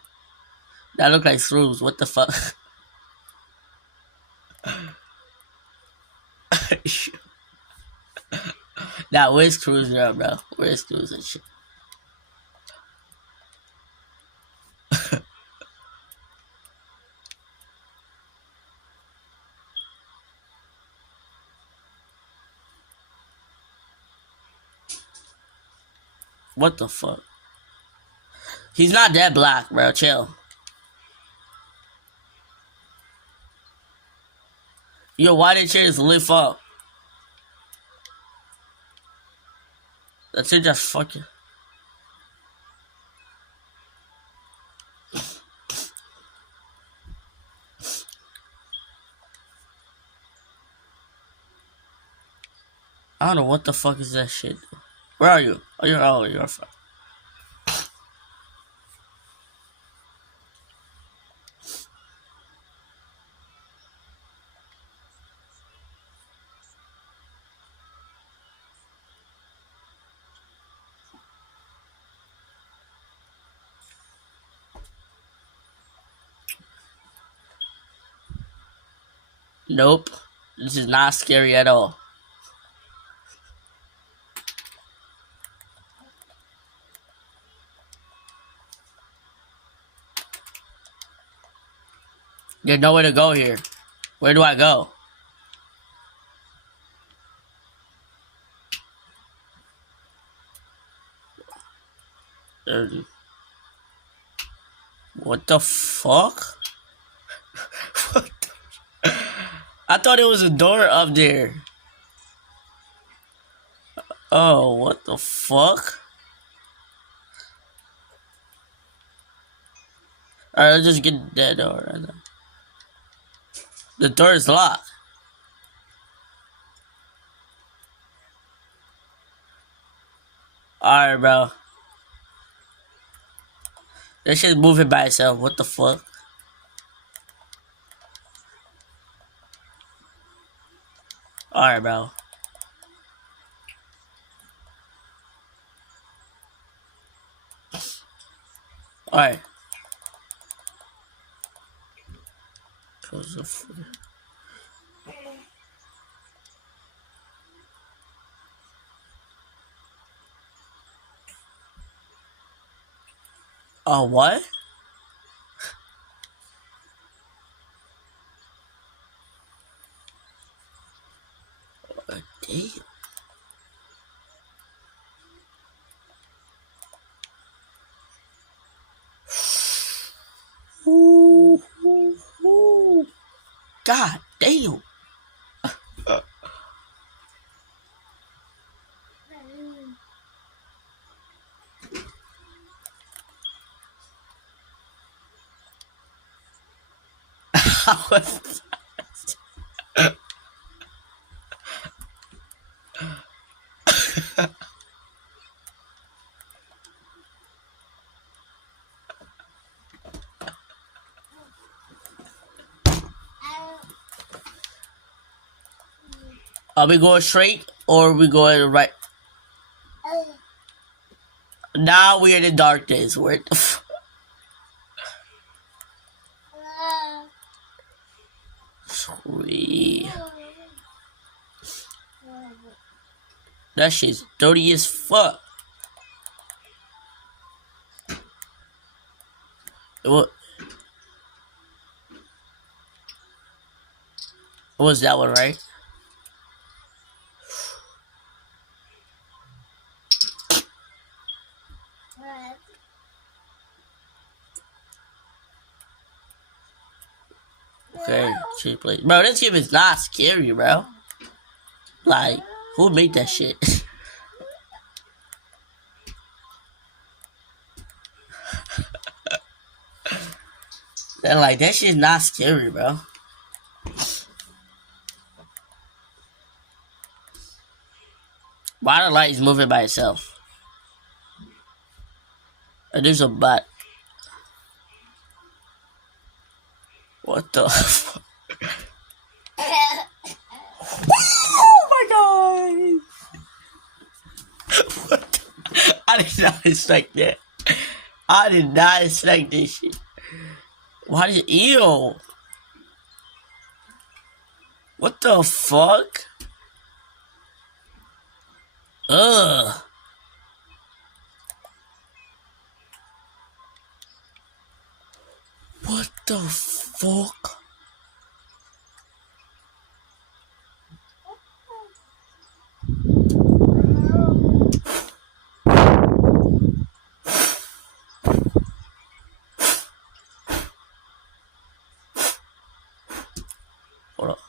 That look like shrooms, what the fuck? Nah, where's Cruiser at, bro? Where's Cruiser shit? What the fuck? He's not that black, bro. Chill. Yo, why did you just lift up? That shit just fucking... I don't know what the fuck is that shit. Where are you? Oh, you're fine. Nope. This is not scary at all. There's nowhere to go here. Where do I go? What the fuck? What the... I thought it was a door up there. Oh, what the fuck? Alright, let's just get that door right now. The door is locked. Alright, bro. That shit's moving by itself. What the fuck? Alright, bro. Alright. Close the fuck. Oh, what? Damn. Ooh, ooh, ooh. God damn. Are we going straight or are we going right? Now we're in the dark days. We're sweet. That shit's dirty as fuck. What was that one, right? Okay, cheap place. Bro, this game is not scary, bro. Like, who made that shit? And like, that shit's not scary, bro. Why the light is moving by itself? And there's a butt. What the fuck? Oh my god! What the? I did not expect that. I did not expect this shit. Why did ew? What the fuck? Ugh. What the fuck? Hold up.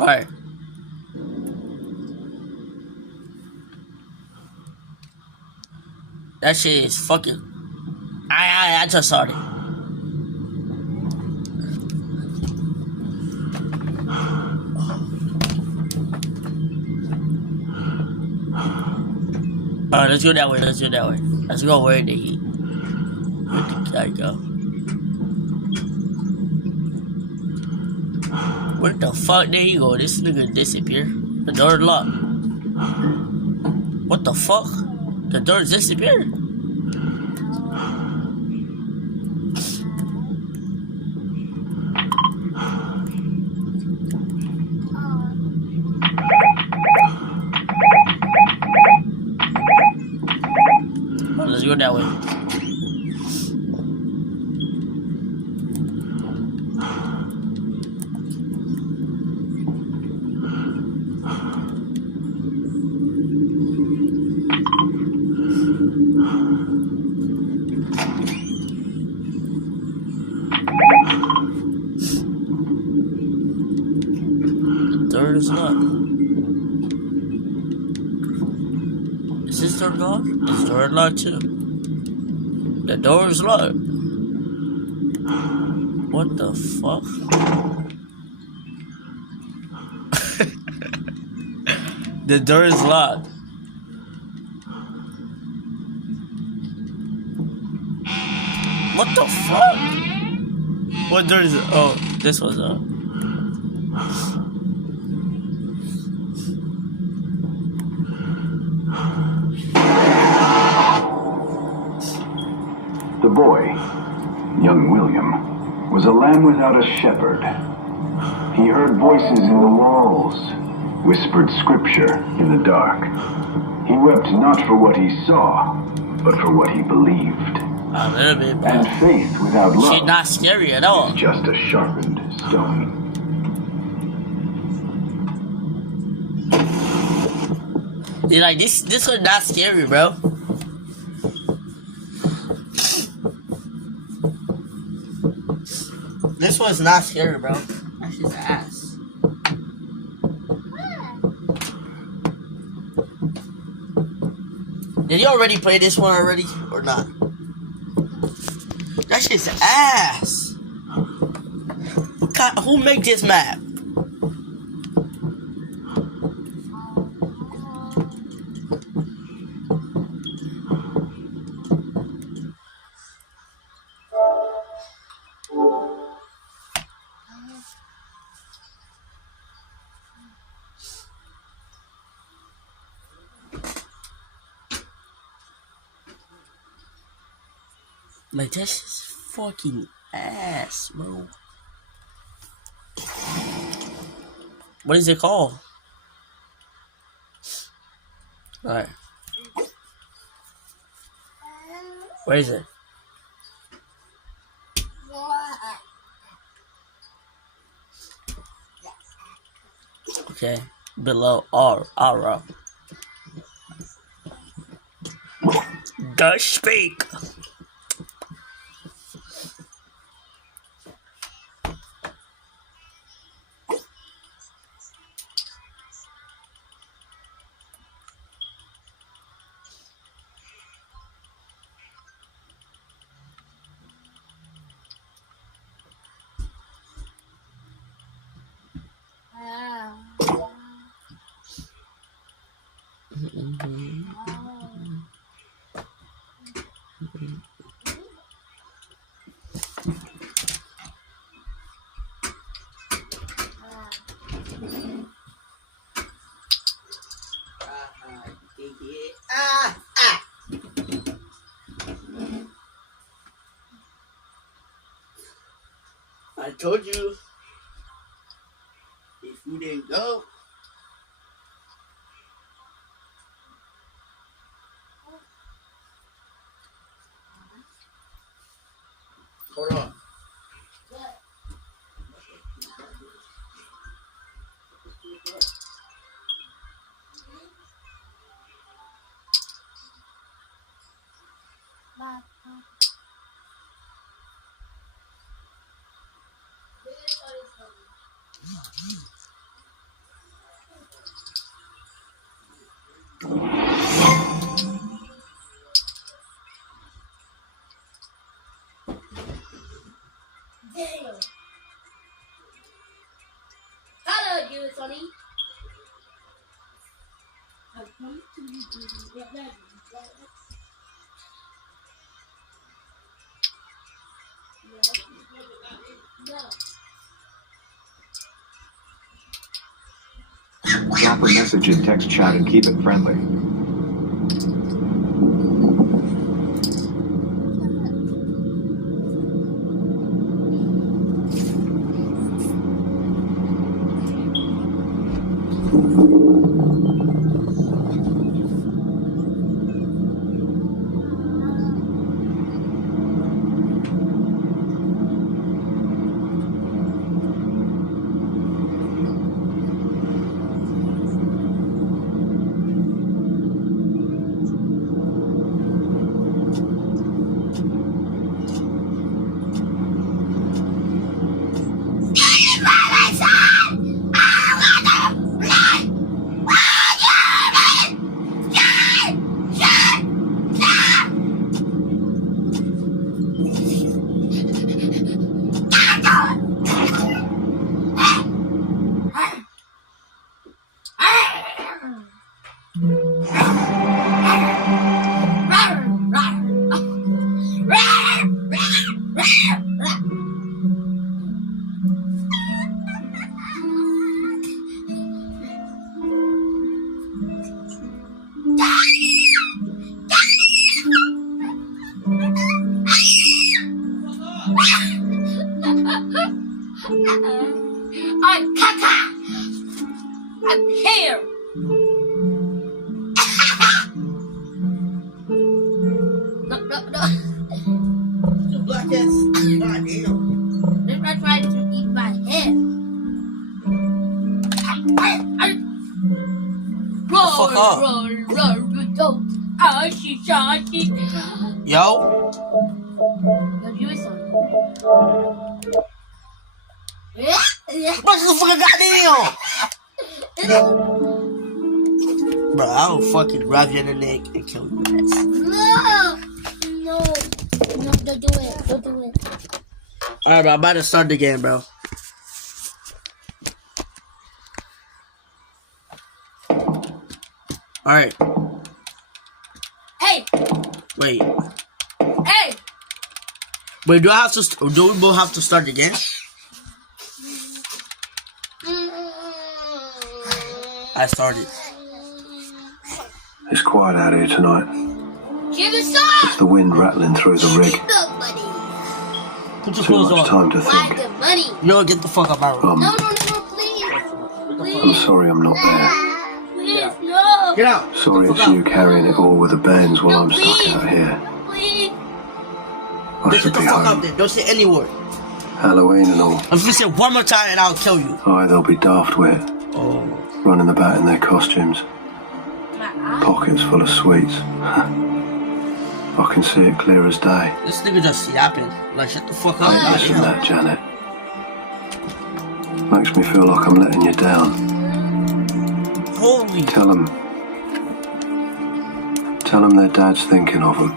Alright. That shit is fucking. I just saw it. Alright, let's go that way. Let's go that way. Let's go where the heat. Where'd the guy go? Where the fuck did he go? This nigga disappeared. The door locked. What the fuck? The door disappeared. Oh, let's go that way. Door is locked. Is this door locked? This door is locked too. The door is locked. What the fuck? The door is locked. What the fuck? What door is it? Oh, this one's up. The boy, young William, was a lamb without a shepherd. He heard voices in the walls, whispered scripture in the dark. He wept not for what he saw, but for what he believed. A little bit, bro. And faith without love She's not scary at all. is just a sharpened stone. You're like, this was not scary, bro. This one's not scary, bro. That's just ass. Did you already play this one already or not? That shit's ass. Who made this map? Like, that's just fucking ass, bro. What is it called? Alright. Where is it? Okay. Below R. Don't speak. I told you, if you didn't go, hold on. Hello, you, Sonny. I've come to you to get ready. No. Drop a message in text chat and keep it friendly. I'm here. No. You black ass. Goddamn. They're not trying to eat my hair. fuck up. Don't. Yo. Yo, do it, son. What's the fucking goddamn? Bro, I'll fucking grab you in the neck and kill your ass. No, don't do it. Don't do it. Alright, bro, I'm about to start the game, bro. Alright. Hey, Wait. hey. Wait, do we both have to start the game? I started. It's quiet out here tonight. Give us some. It's the wind rattling through the rig. The money. Put your Too clothes much on. time to Why think. the money? Yo, get the fuck up my room. No, please. I'm Please. sorry I'm not there. Please, no. Get out. Sorry Get the it's fuck you carrying it all with the bands while I'm stuck out here. Please. I Get should the be fuck up home. there. Don't say any word. Halloween and all. If you say one more time and I'll kill you. Aye, they'll be daft wet, Oh. running about in their costumes. My eye. Pockets full of sweets. I can see it clear as day. This nigga just yapping. Like, shut the fuck up. Don't listen to that, Janet. Makes me feel like I'm letting you down. Holy. Tell them their dad's thinking of them.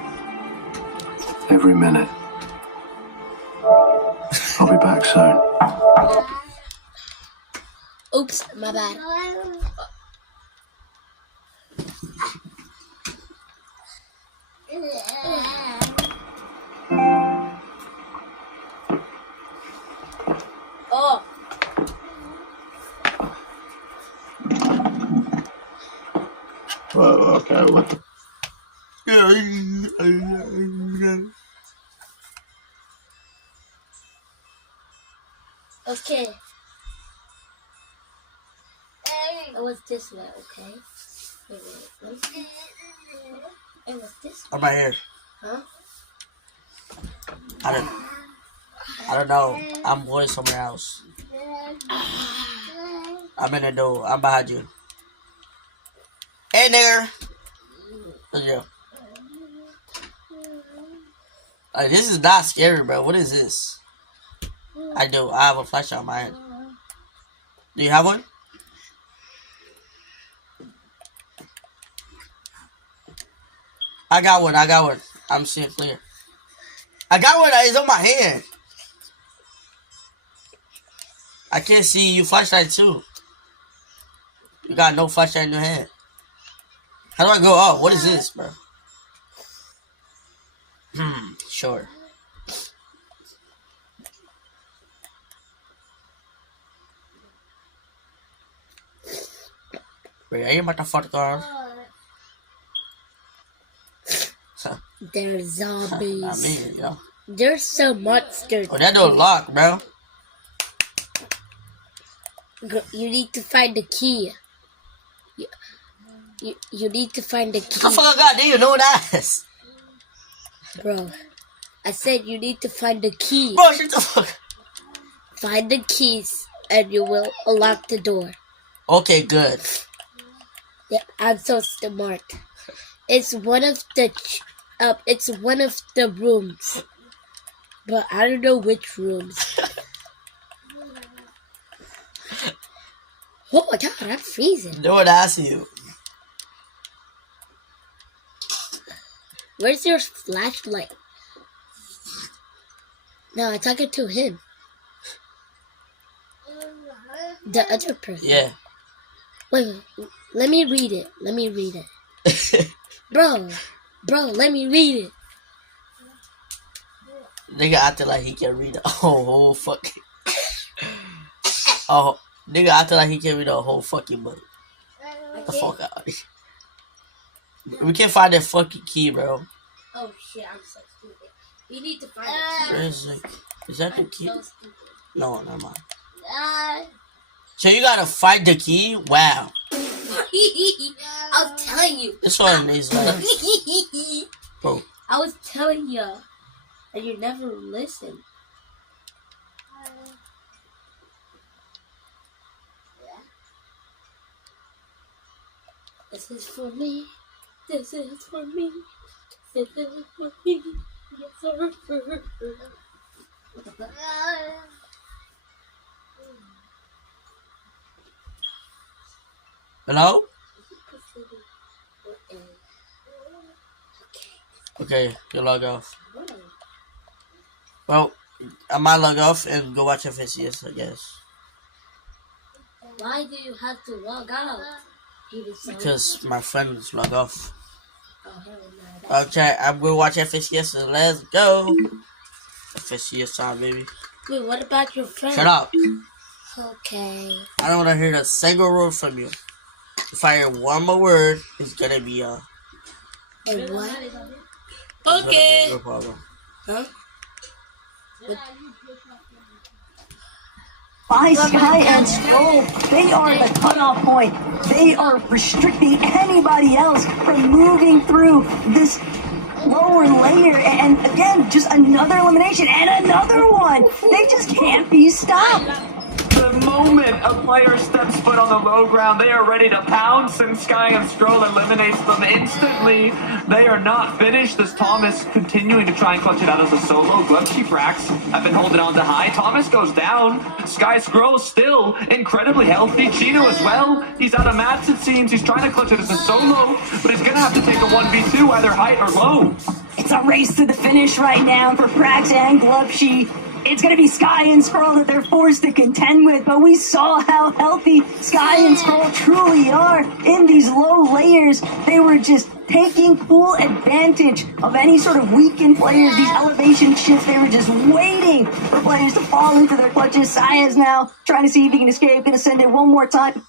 Every minute. I'll be back soon. Oops, my bad. Oh. Well, okay, what the... Okay. It was this way, okay? Wait. It was this way. I'm right here. Huh? I don't know. I'm going somewhere else. I'm in the door. I'm behind you. Hey, nigger. Look at you. Like, this is not scary, bro. What is this? I do. I have a flashlight on my hand. Do you have one? I got one. I'm seeing clear. I got one that is on my hand. I can't see you flashlight too. You got no flashlight in your hand. How do I go up? What is this, bro? Sure. Wait, are you motherfucker? They're zombies. I mean, yo. There's some monsters. Oh, that door locked, bro. You need to find the key. You need to find the key. What the fuck I got? Do you know that? Bro, I said you need to find the key. Bro, shut the fuck. Find the keys and you will unlock the door. Okay, good. Yeah, I'm so smart. It's one of the rooms, but I don't know which rooms. Oh my god, I'm freezing. No one asked you. Where's your flashlight? No, I'm talking to him. The other person. Yeah. Wait, let me read it. Bro, let me read it. Nigga acting like he can read a whole fucking... Oh, nigga acting like he can read a whole fucking book. Get the fuck out of here. We can't find that fucking key, bro. Oh shit, I'm so stupid. You need to find the key. Where is it? Is that the key? So stupid. No, never mind. So you gotta find the key? Wow. I was telling you. This one is like, bro. I was telling you, and you never listen. This is for me. This is for me. This is for me. Yes, sir. Hello? Okay, you log off. Well, I might log off and go watch FSCS, I guess. Why do you have to log out? Because my friends log off. Oh, hell no. Okay, I'm gonna watch FSCS and let's go. FSCS time, baby. Wait, what about your friend? Shut up. Okay. I don't want to hear a single word from you. If I hear one more word, it's gonna be And what? it's Okay. gonna be a problem. Huh? By Sky and Scroll, they are the cutoff point. They are restricting anybody else from moving through this lower layer. And again, just another elimination and another one. They just can't be stopped. The moment a player steps foot on the low ground, they are ready to pounce, and Sky and Scroll eliminates them instantly. They are not finished. This Thomas continuing to try and clutch it out as a solo. Glubsky Brax have been holding on to high. Thomas goes down. Sky Scroll still incredibly healthy. Chino as well. He's out of mats, it seems. He's trying to clutch it as a solo, but he's going to have to take a 1v2, either height or low. It's a race to the finish right now for Prax and Glubsky. It's going to be Sky and Scroll that they're forced to contend with, but we saw how healthy Sky and Scroll truly are in these low layers. They were just taking full advantage of any sort of weakened players, these elevation shifts. They were just waiting for players to fall into their clutches. Saya's now trying to see if he can escape, going to send it one more time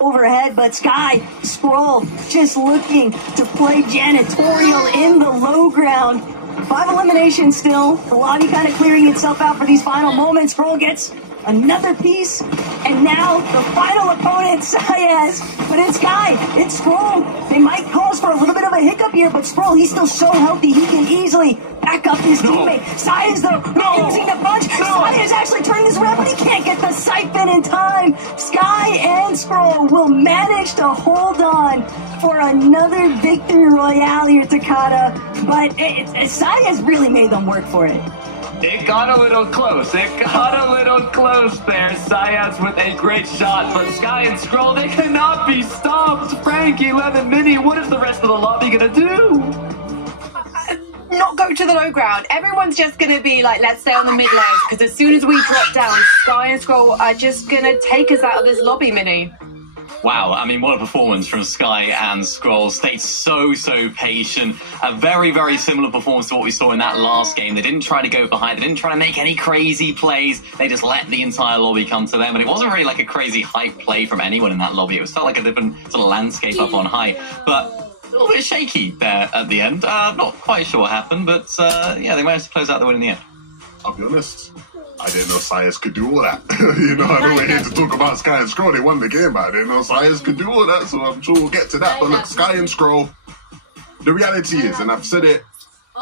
overhead, but Sky, Scroll just looking to play janitorial in the low ground. 5 eliminations still. The lobby kind of clearing itself out for these final moments. Scroll gets another piece, and now the final opponent, Sayaz. But it's Sky, it's Scroll. They might cause for a little bit of a hiccup here, but Scroll, he's still so healthy, he can easily back up his teammate. Sayaz, though, refusing to punch. Sayaz actually turning this around, but he can't get the siphon in time. Sky and Scroll will manage to hold on for another victory royale here, Takata. But Sayaz really made them work for it. It got a little close. It got a little close there. Sayaz with a great shot, but Sky and Scroll, they cannot be stopped. Frankie, Lemon, Mini, what is the rest of the lobby gonna do? Not go to the low ground. Everyone's just going to be like, let's stay on the mid layers, because as soon as we drop down, Sky and Scroll are just going to take us out of this lobby, Mini. Wow, I mean, what a performance from Sky and Scroll. Stayed so patient. A very, very similar performance to what we saw in that last game. They didn't try to go for height. They didn't try to make any crazy plays. They just let the entire lobby come to them. And it wasn't really like a crazy hype play from anyone in that lobby. It felt like a different sort of landscape up on high. But a little bit shaky there at the end. Not quite sure what happened, but yeah, they managed to close out the win in the end. I'll be honest, I didn't know Sayaz could do all that. You know, I know we're here to talk about Sky and Scroll. They won the game, but I didn't know Sayaz could do all that, so I'm sure we'll get to that. But look, Sky and Scroll, the reality is, and I've said it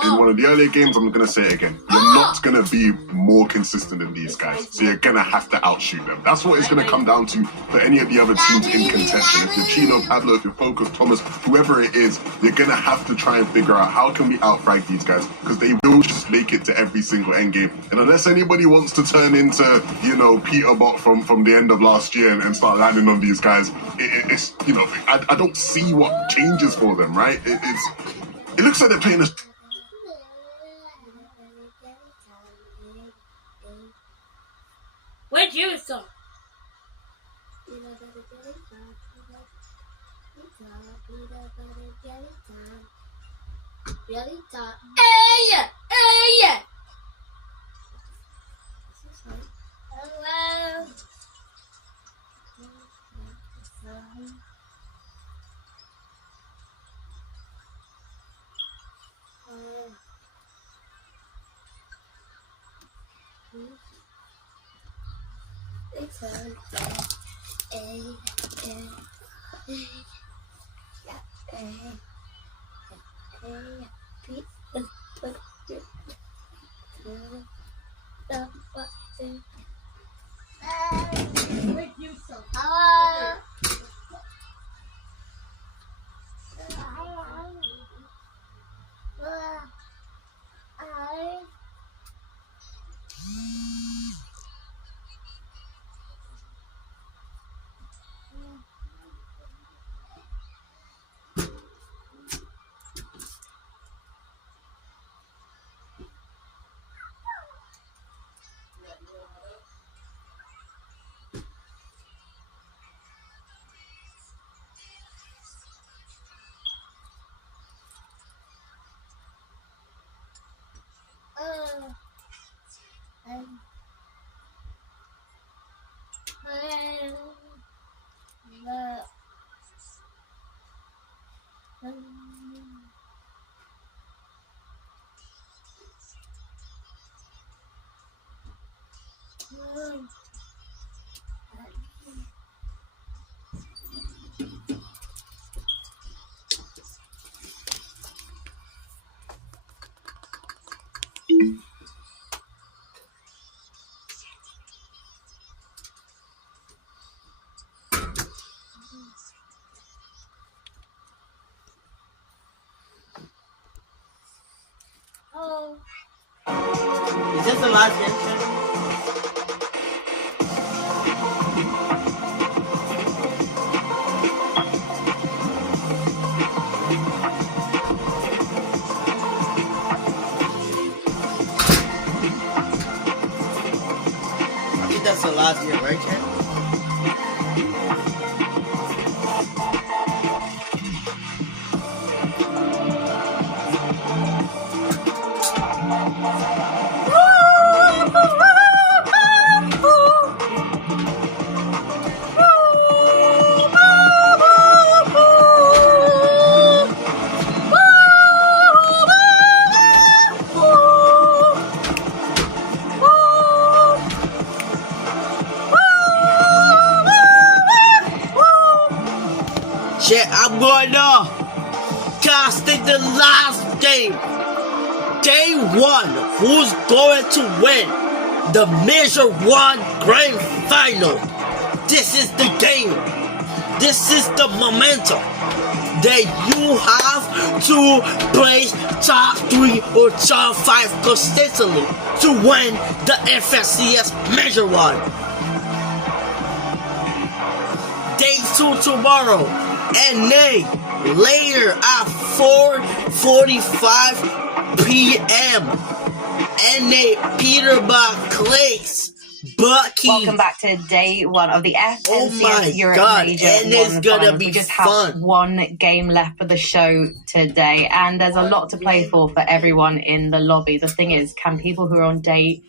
in one of the earlier games, I'm going to say it again, you're not going to be more consistent than these guys, so you're going to have to outshoot them. That's what it's going to come down to for any of the other teams in contention. If you're Chino, Pablo, if you're Focus, Thomas, whoever it is, you're going to have to try and figure out how can we outfrag these guys, because they will just make it to every single endgame. And unless anybody wants to turn into, you know, Peterbot from the end of last year and start landing on these guys, it's, you know, I don't see what changes for them, right? It looks like they're playing a... Where'd you go? Hey! Hey! Hello? It's Is this the last game? I think that's the last year, right, Ken? Shit, I'm going to cast in the last game. Day 1, who's going to win the Major 1 Grand Final? This is the game. This is the momentum that you have to place top 3 or top 5 consistently to win the FSCS Major 1. Day 2 tomorrow, and then later at 4:45 p.m. and then Peterborough Clicks Bucky. Welcome back to day 1 of the FNCS Oh my Europe God, Major and it's 1 gonna finals. be We just fun. have one game left for the show today, and there's a lot to play for everyone in the lobby. The thing is, can people who are on page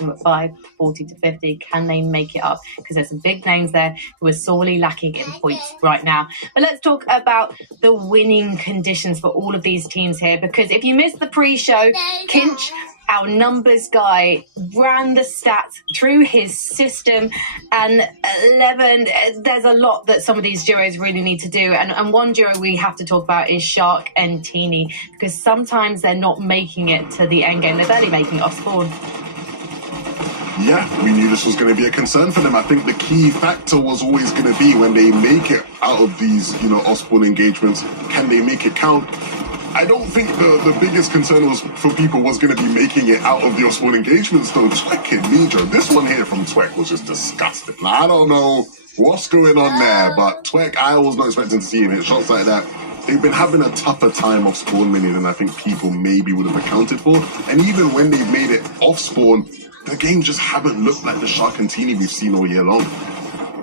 number 5, 40 to 50, can they make it up? Because there's some big names there who are sorely lacking in points right now. But let's talk about the winning conditions for all of these teams here, because if you missed the pre-show, Kinch, our numbers guy, ran the stats through his system, and 11, there's a lot that some of these duos really need to do, and one duo we have to talk about is Shark and Teeny, because sometimes they're not making it to the end game. They're barely making it off spawn. Yeah, we knew this was going to be a concern for them. I think the key factor was always going to be when they make it out of these, off-spawn engagements, can they make it count? I don't think the biggest concern for people was going to be making it out of the off-spawn engagements, though. Twek in Major, this one here from Twek was just disgusting. Now, I don't know what's going on there, but Twek, I was not expecting to see him hit shots like that. They've been having a tougher time off spawn mini than I think people maybe would have accounted for. And even when they've made it off spawn, the game just haven't looked like the Shark and Teeny we've seen all year long.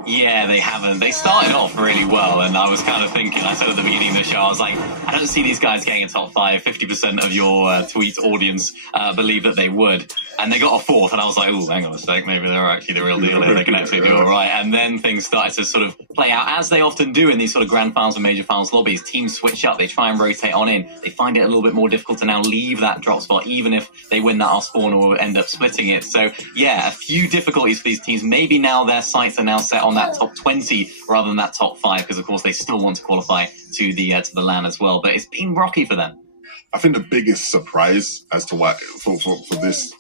Yeah, they haven't. They started off really well, and I was kind of thinking, I said at the beginning of the show, I was like, I don't see these guys getting a top 5. 50% of your tweet audience believe that they would. And they got a 4th, and I was like, oh, hang on a sec, maybe they're actually the real deal here. They can actually do all right. And then things started to sort of play out, as they often do in these sort of grand finals and major finals lobbies. Teams switch up, they try and rotate on in. They find it a little bit more difficult to now leave that drop spot, even if they win that off spawn or end up splitting it. So, yeah, a few difficulties for these teams. Maybe now their sights are now set on that top 20 rather than that top 5, because, of course, they still want to qualify to the LAN as well. But it's been rocky for them. I think the biggest surprise as to why for this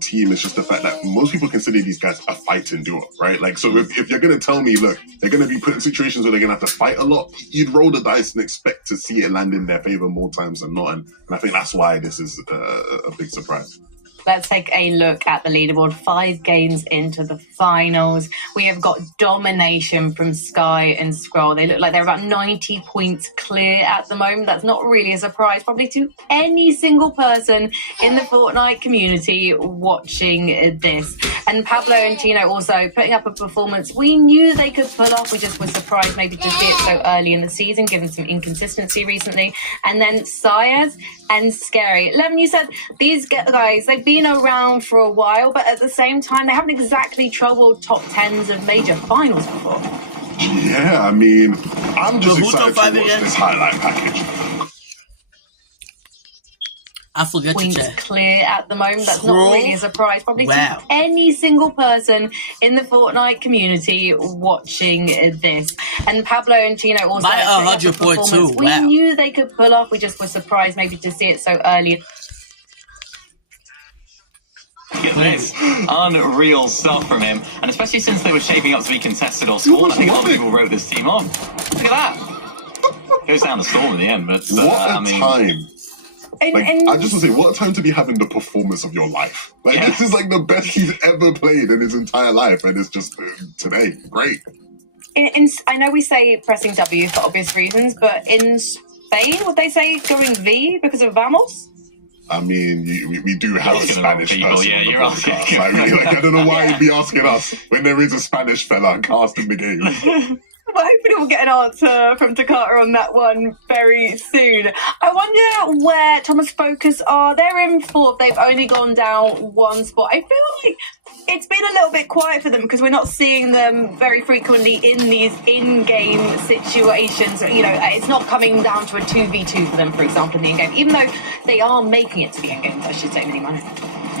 team is just the fact that most people consider these guys a fighting duo, right? Like, so if you're going to tell me, look, they're going to be put in situations where they're going to have to fight a lot, you'd roll the dice and expect to see it land in their favor more times than not. And I think that's why this is a big surprise. Let's take a look at the leaderboard. 5 games into the finals. We have got domination from Sky and Scroll. They look like they're about 90 points clear at the moment. That's not really a surprise, probably to any single person in the Fortnite community watching this. And Pablo and Tino also putting up a performance we knew they could pull off. We just were surprised maybe to see it so early in the season, given some inconsistency recently. And then Sayas and Scary. Lemon, you said these guys, they've been around for a while, but at the same time, they haven't exactly troubled top 10s of major finals before. Yeah, I mean, I'm just excited to watch this highlight package. I forget Points to check. clear at the moment. That's not really a surprise, probably to any single person in the Fortnite community watching this. And Pablo and Tino also by 100.2. We knew they could pull off. We just were surprised maybe to see it so early. Look at this. Unreal stuff from him. And especially since they were shaping up to be contested or scored, I think a lot of people wrote this team off. Look at that. Goes down the storm in the end, but what a time. I just want to say, what a time to be having the performance of your life. Like, this is like the best he's ever played in his entire life, and it's just today. Great. I know we say pressing W for obvious reasons, but in Spain, would they say going V because of Vamos? I mean, we do have a Spanish person on the podcast. I don't know why you'd be asking us when there is a Spanish fella casting the game. Well, hopefully we'll get an answer from Takata on that one very soon. I wonder where Thomas Focus are. They're in 4th. They've only gone down 1 spot. I feel like it's been a little bit quiet for them because we're not seeing them very frequently in these in-game situations. It's not coming down to a 2v2 for them, for example, in the in-game, even though they are making it to the in-game, I should say, mini money.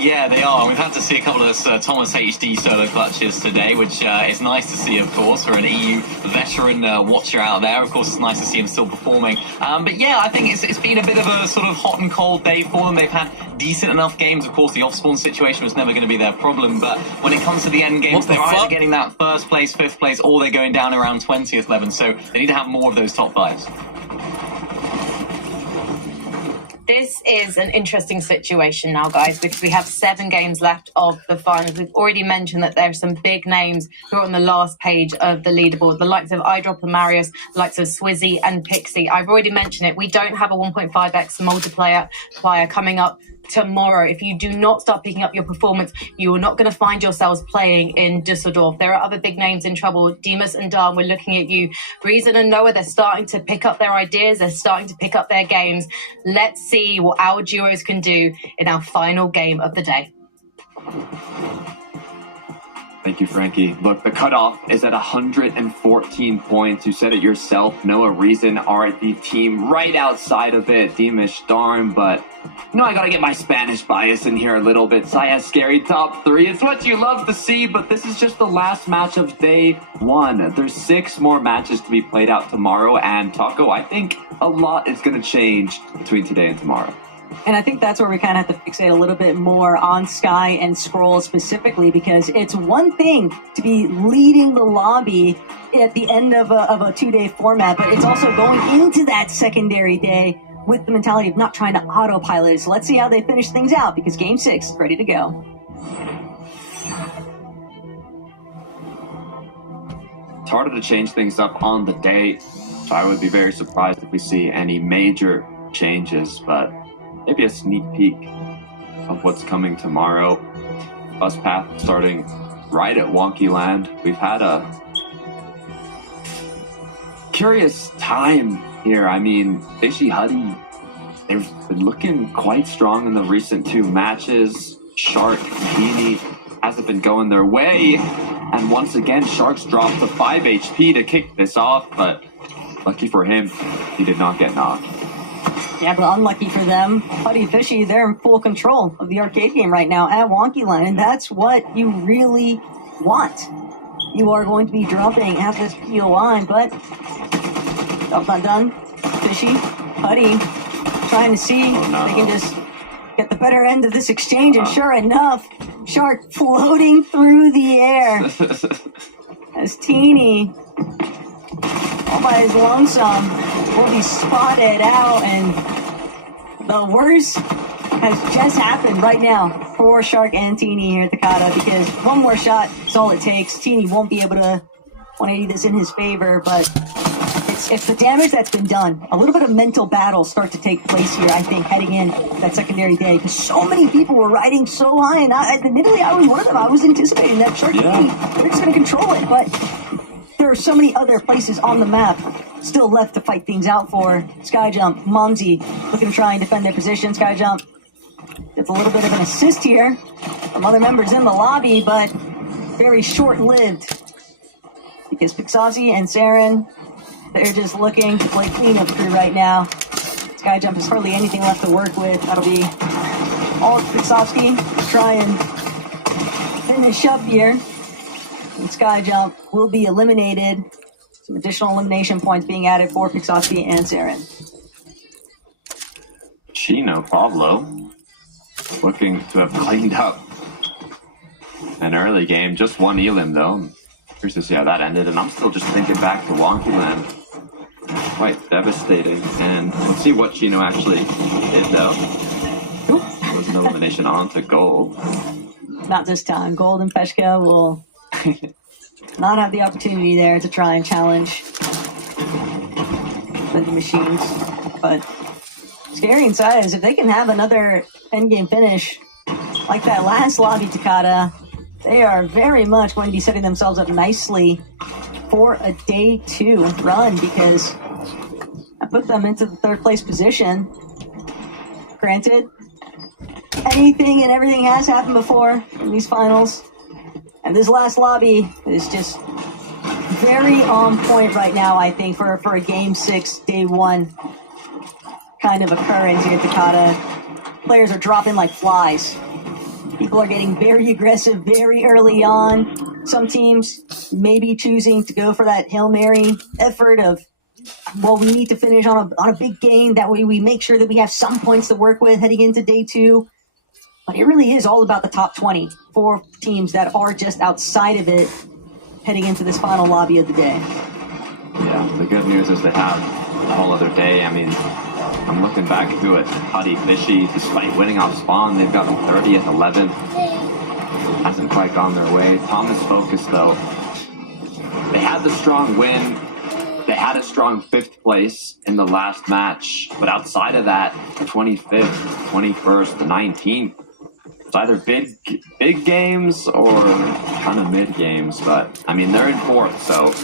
Yeah, they are. We've had to see a couple of Thomas HD solo clutches today, which is nice to see, of course, for an EU veteran watcher out there. Of course, it's nice to see him still performing. But yeah, I think it's been a bit of a sort of hot and cold day for them. They've had decent enough games. Of course, the off-spawn situation was never going to be their problem, but when it comes to the end games, they're either getting that 1st place, 5th place, or they're going down around 20th, 11th, so they need to have more of those top 5s. This is an interesting situation now, guys, because we have 7 games left of the finals. We've already mentioned that there are some big names who are on the last page of the leaderboard, the likes of iDrop and Marius, the likes of Swizzy and Pixie. I've already mentioned it. We don't have a 1.5x multiplayer coming up tomorrow. If you do not start picking up your performance, you are not going to find yourselves playing in Düsseldorf. There are other big names in trouble. Demas and Dan, we're looking at you. Reason and Noah, they're starting to pick up their ideas. They're starting to pick up their games. Let's see what our duos can do in our final game of the day. Thank you, Frankie. Look, the cutoff is at 114 points. You said it yourself. Noah Reason are the team right outside of it. Demas, darn, but I got to get my Spanish bias in here a little bit. Saya Scary top 3. It's what you love to see, but this is just the last match of day 1. There's 6 more matches to be played out tomorrow, and Taco, I think a lot is going to change between today and tomorrow. And I think that's where we kind of have to fixate a little bit more on Sky and Scroll specifically, because it's one thing to be leading the lobby at the end of a 2-day format, but it's also going into that secondary day with the mentality of not trying to autopilot it. So let's see how they finish things out, because Game 6 is ready to go. It's harder to change things up on the day, so I would be very surprised if we see any major changes, but maybe a sneak peek of what's coming tomorrow. Bus path starting right at Wonky Land. We've had a curious time here. I mean, Fishy Huddy, they've been looking quite strong in the recent 2 matches. Shark, Beanie hasn't been going their way. And once again, Sharks dropped to 5 HP to kick this off, but lucky for him, he did not get knocked. Yeah, but unlucky for them, Huddy Fishy, they're in full control of the arcade game right now at Wonkyland, and that's what you really want. You are going to be dropping at this POI, but that's not done. Fishy, Huddy, trying to see if they can just get the better end of this exchange, and sure enough, Shark floating through the air as Teeny, all by his lonesome, will be spotted out, and the worst has just happened right now for Shark and Teeny here at the Kata, because one more shot is all it takes. Teeny won't be able to 180 this in his favor, but it's the damage that's been done. A little bit of mental battles start to take place here, I think, heading in that secondary day, because so many people were riding so high, and admittedly, I was one of them. I was anticipating that Shark Teeny, they're just going to control it, but there are so many other places on the map still left to fight things out for. Skyjump, Momsy looking to try and defend their position. Skyjump gets a little bit of an assist here from other members in the lobby, but very short-lived, because Pixozzy and Saren, they're just looking to play cleanup crew right now. Skyjump has hardly anything left to work with. That'll be all Pixozzy to try and finish up here. And Skyjump will be eliminated. Some additional elimination points being added for Pixozzy and Saren. Chino Pablo looking to have cleaned up an early game. Just one elim though. Curious to see how that ended, and I'm still just thinking back to Wonkyland. Quite devastating, and let's see what Chino actually did though. There was an elimination on to Gold. Not this time. Gold and Peshka will not have the opportunity there to try and challenge the machines. But scary inside is if they can have another endgame finish like that last lobby Takata, they are very much going to be setting themselves up nicely for a day 2 run, because I put them into the 3rd place position. Granted, anything and everything has happened before in these finals, and this last lobby is just very on point right now, I think, for a game 6, day 1 kind of occurrence here at Takata. Players are dropping like flies. People are getting very aggressive very early on. Some teams maybe choosing to go for that Hail Mary effort of, well, we need to finish on a big game. That way we make sure that we have some points to work with heading into day 2. But it really is all about the top 20 for teams that are just outside of it heading into this final lobby of the day. Yeah, the good news is they have the whole other day. I mean, I'm looking back to it. Huddy Fishy, despite winning off spawn, they've got 30th, 11th. Hasn't quite gone their way. Thomas Focus, though, they had the strong win. They had a strong 5th place in the last match. But outside of that, 25th, 21st, the 19th, it's either big games or kind of mid games. But, I mean, they're in 4th, so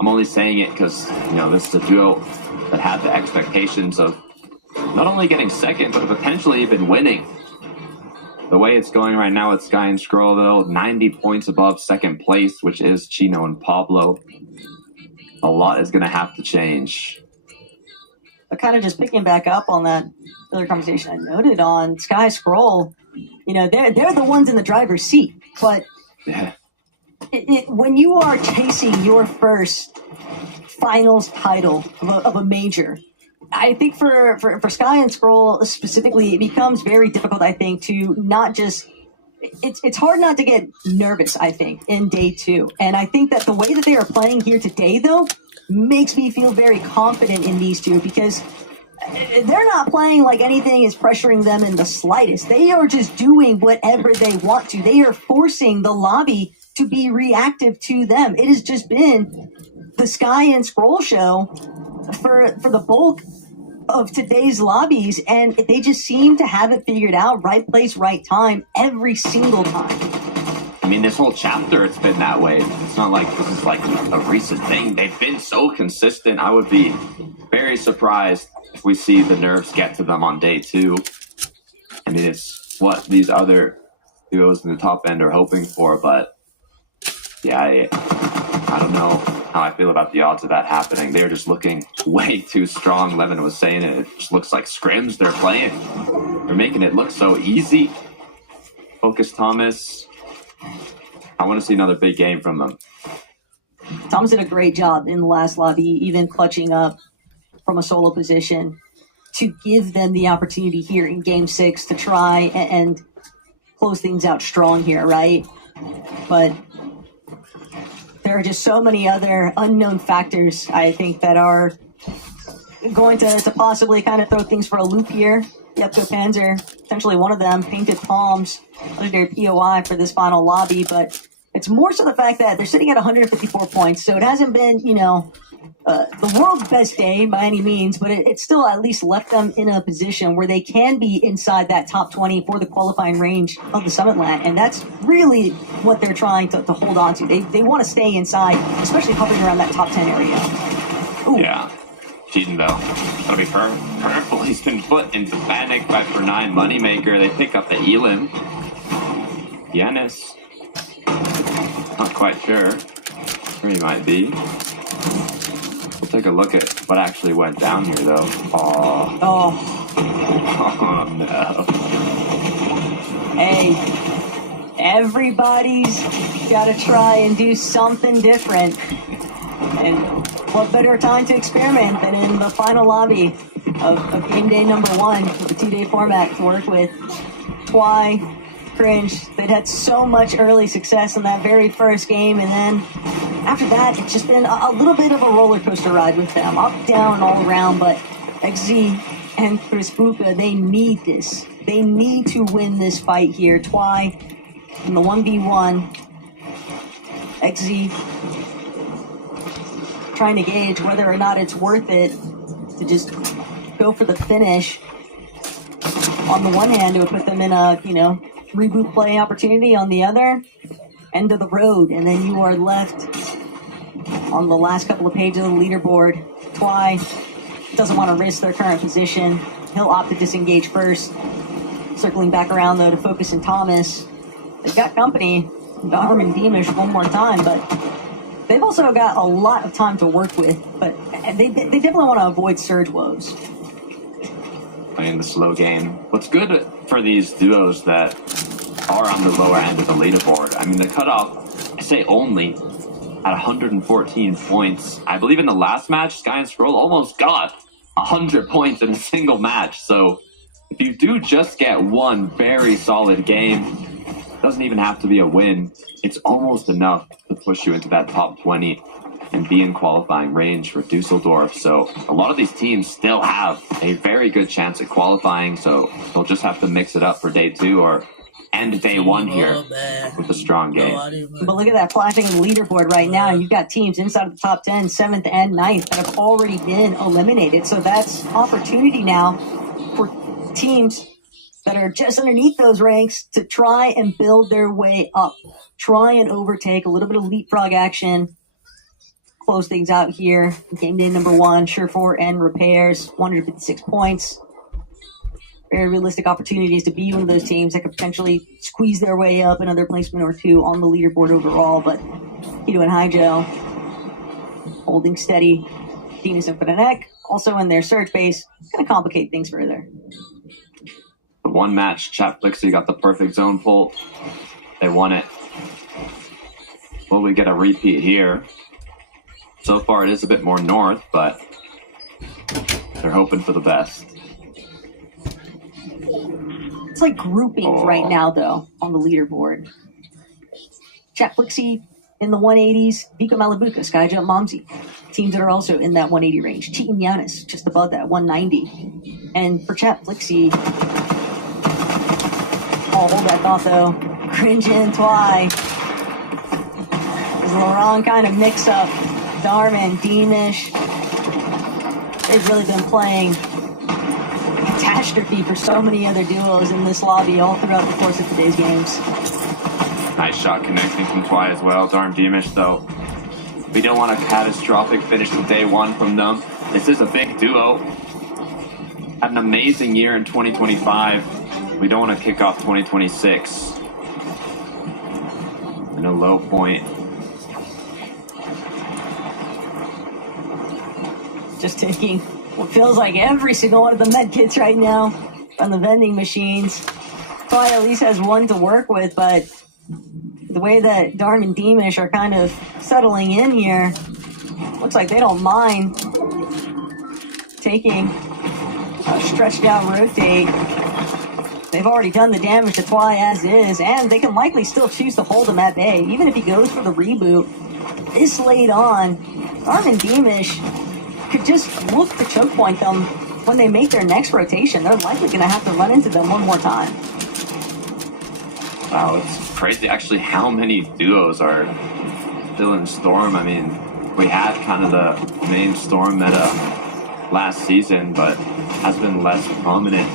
I'm only saying it because, you know, this is a duo that had the expectations of not only getting 2nd, but potentially even winning. The way it's going right now at Sky and Scroll, though, 90 points above 2nd place, which is Chino and Pablo. A lot is going to have to change. But kind of just picking back up on that other conversation I noted on Sky Scroll, you know, they're the ones in the driver's seat. But Yeah. when you are chasing your first finals title of a major, I think for Sky and Scroll specifically, it becomes very difficult, I think, to not just... It's hard not to get nervous, I think, in day 2. And I think that the way that they are playing here today, though, makes me feel very confident in these two, because they're not playing like anything is pressuring them in the slightest. They are just doing whatever they want to. They are forcing the lobby to be reactive to them. It has just been the Sky and Scroll show for the bulk of today's lobbies, and they just seem to have it figured out. Right place, right time, every single time. I mean, this whole chapter, it's been that way. It's not like this is like a recent thing. They've been so consistent. I would be very surprised if we see the nerfs get to them on day 2. I mean, it's what these other duos in the top end are hoping for, but yeah, I don't know how I feel about the odds of that happening. They're just looking way too strong. Levin was saying it just looks like scrims they're playing. They're making it look so easy. Focus Thomas. I want to see another big game from them. Thomas did a great job in the last lobby, even clutching up from a solo position to give them the opportunity here in game 6 to try and close things out strong here, right? But there are just so many other unknown factors, I think, that are going to possibly kind of throw things for a loop here. The Epco Panzer, potentially one of them, Painted Palms, legendary POI for this final lobby, but it's more so the fact that they're sitting at 154 points, so it hasn't been, the world's best day by any means, but it still at least left them in a position where they can be inside that top 20 for the qualifying range of the Summit Land, and that's really what they're trying to hold on to. They want to stay inside, especially hovering around that top 10 area. Ooh. Yeah. Cheating though. That'll be purple. He's been put into panic by For9 Moneymaker. They pick up the Elim. Yanis. Not quite sure where he might be. We'll take a look at what actually went down here though. Oh no. Hey, everybody's got to try and do something different. And what better time to experiment than in the final lobby of game day number 1 with the 2-day format to work with. Twy, Cringe, they'd had so much early success in that very first game, and then after that, it's just been a little bit of a roller coaster ride with them, up, down, all around, but XZ and Chris Buka, they need this. They need to win this fight here. Twy in the 1v1, XZ trying to gauge whether or not it's worth it to just go for the finish. On the one hand, it would put them in a, reboot play opportunity. On the other, end of the road. And then you are left on the last couple of pages of the leaderboard. Twy doesn't want to risk their current position. He'll opt to disengage first. Circling back around, though, to focus in Thomas. They've got company. Garm and Deemish one more time, but they've also got a lot of time to work with, but they definitely want to avoid surge woes. Playing the slow game. What's good for these duos that are on the lower end of the leaderboard, I mean, the cutoff, I say only, at 114 points. I believe in the last match, Sky and Scroll almost got 100 points in a single match. So if you do just get one very solid game, doesn't even have to be a win, it's almost enough to push you into that top 20 and be in qualifying range for Dusseldorf. So a lot of these teams still have a very good chance at qualifying, so they'll just have to mix it up for day 2 or end day 1 here with a strong game. But look at that flashing leaderboard right now. You've got teams inside of the top 10, 7th and 9th that have already been eliminated. So that's opportunity now for teams that are just underneath those ranks to try and build their way up, try and overtake a little bit of leapfrog action, close things out here. Game day number 1, Surefour and Repairs, 156 points. Very realistic opportunities to be one of those teams that could potentially squeeze their way up another placement or 2 on the leaderboard overall. But Hito and Haijo holding steady. Venus and Fredoxie also in their surge base, going to complicate things further. The one match, Chat Flixie got the perfect zone pull. They won it. Will we get a repeat here? So far it is a bit more north, but they're hoping for the best. It's like groupings right now, though, on the leaderboard. Chat Flixie in the 180s, Vika Malabuka, Skyjump Momsy. Teams that are also in that 180 range. Cheatin' Giannis, just above that, 190. And for Chat Flixie, hold that thought, though. Cringe and Twy. It's the wrong kind of mix-up. Darman, Deemish. They've really been playing catastrophe for so many other duos in this lobby all throughout the course of today's games. Nice shot connecting from Twy as well. Darm Demish, though. We don't want a catastrophic finish from day one from them. This is a big duo. Had an amazing year in 2025. We don't want to kick off 2026 in a low point. Just taking what feels like every single one of the med kits right now from the vending machines. Twy at least has one to work with, but the way that Darm and Demish are kind of settling in here, looks like they don't mind taking a stretched out rotate. They've already done the damage to Twy as is, and they can likely still choose to hold him at bay. Even if he goes for the reboot this late on, Darm and Demish could just look to choke point them when they make their next rotation. They're likely going to have to run into them one more time. Wow, it's crazy actually how many duos are still in Storm. I mean, we had kind of the main Storm meta last season, but has been less prominent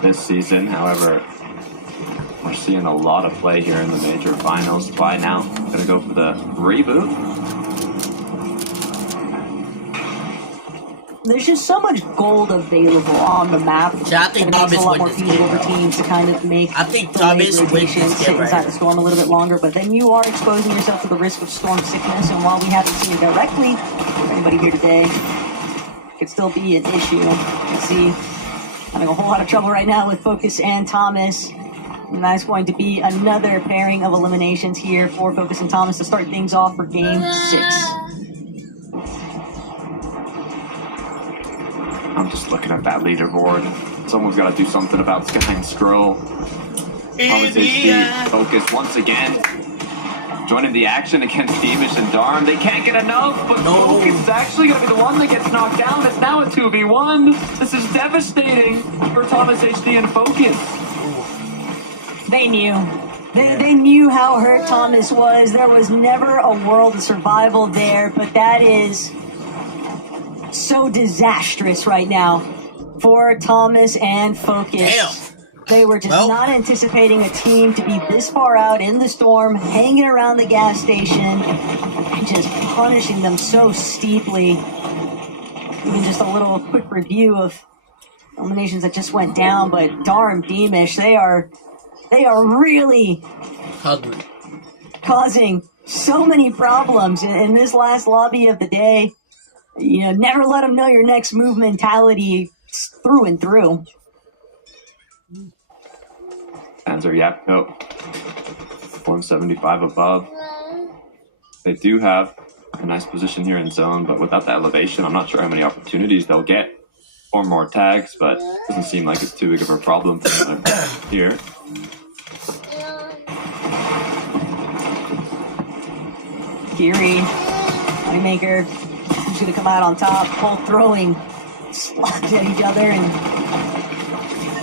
this season. However, we're seeing a lot of play here in the major finals. Twy now gonna go for the reboot. There's just so much gold available on the map. Yeah, I think that it makes Thomas a lot more wins this feasible game, for bro. teams to kind of make I think delayed Thomas wins rotations, this sit game right inside here. the storm a little bit longer, but then you are exposing yourself to the risk of storm sickness, and while we haven't seen it directly, for anybody here today, it could still be an issue. You can see having a whole lot of trouble right now with Focus and Thomas. And that's going to be another pairing of eliminations here for Focus and Thomas to start things off for Game 6. I'm just looking at that leaderboard. Someone's got to do something about Sky and Scroll. Thomas HD, Focus once again. Joining the action against Demish and Darm. They can't get enough, but Focus is actually going to be the one that gets knocked down. It's now a 2v1. This is devastating for Thomas HD and Focus. They knew. They knew how hurt Thomas was. There was never a world of survival there, but that is so disastrous right now for Thomas and Focus. Damn. They were just not anticipating a team to be this far out in the storm, hanging around the gas station, and just punishing them so steeply. Even just a little quick review of eliminations that just went down, but Darm Demish, they are really Hungry. causing so many problems in this last lobby of the day. You know, never let them know your next move mentality through and through. Panzer Yapko, 175 above. They do have a nice position here in zone, but without the elevation, I'm not sure how many opportunities they'll get. 4 more tags, but doesn't seem like it's too big of a problem for them here. Kiri, Moneymaker, who's going to come out on top, both throwing slugs at each other, and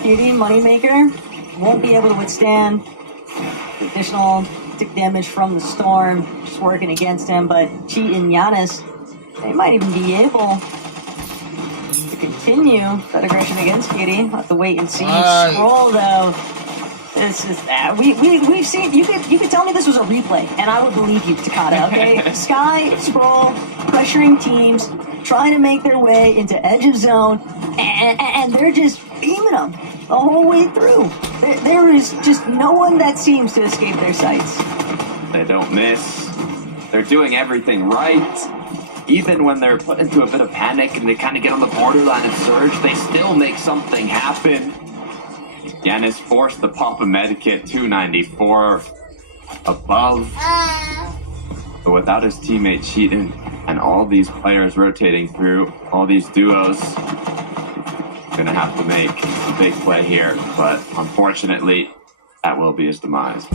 Kiri, Moneymaker, won't be able to withstand the additional tick damage from the storm, just working against him, but Cheat and Giannis, they might even be able to continue that aggression against Kiri. We'll have to wait and see. Scroll, though. This is we've seen. You could tell me this was a replay, and I would believe you, Takata. Okay, Sky, Scroll, pressuring teams, trying to make their way into edge of zone, and they're just beaming them the whole way through. There is just no one that seems to escape their sights. They don't miss. They're doing everything right. Even when they're put into a bit of panic and they kind of get on the borderline of surge, they still make something happen. Giannis forced the pop a medkit, 294 above. But without his teammate cheating and all these players rotating through, all these duos, gonna have to make a big play here. But unfortunately, that will be his demise.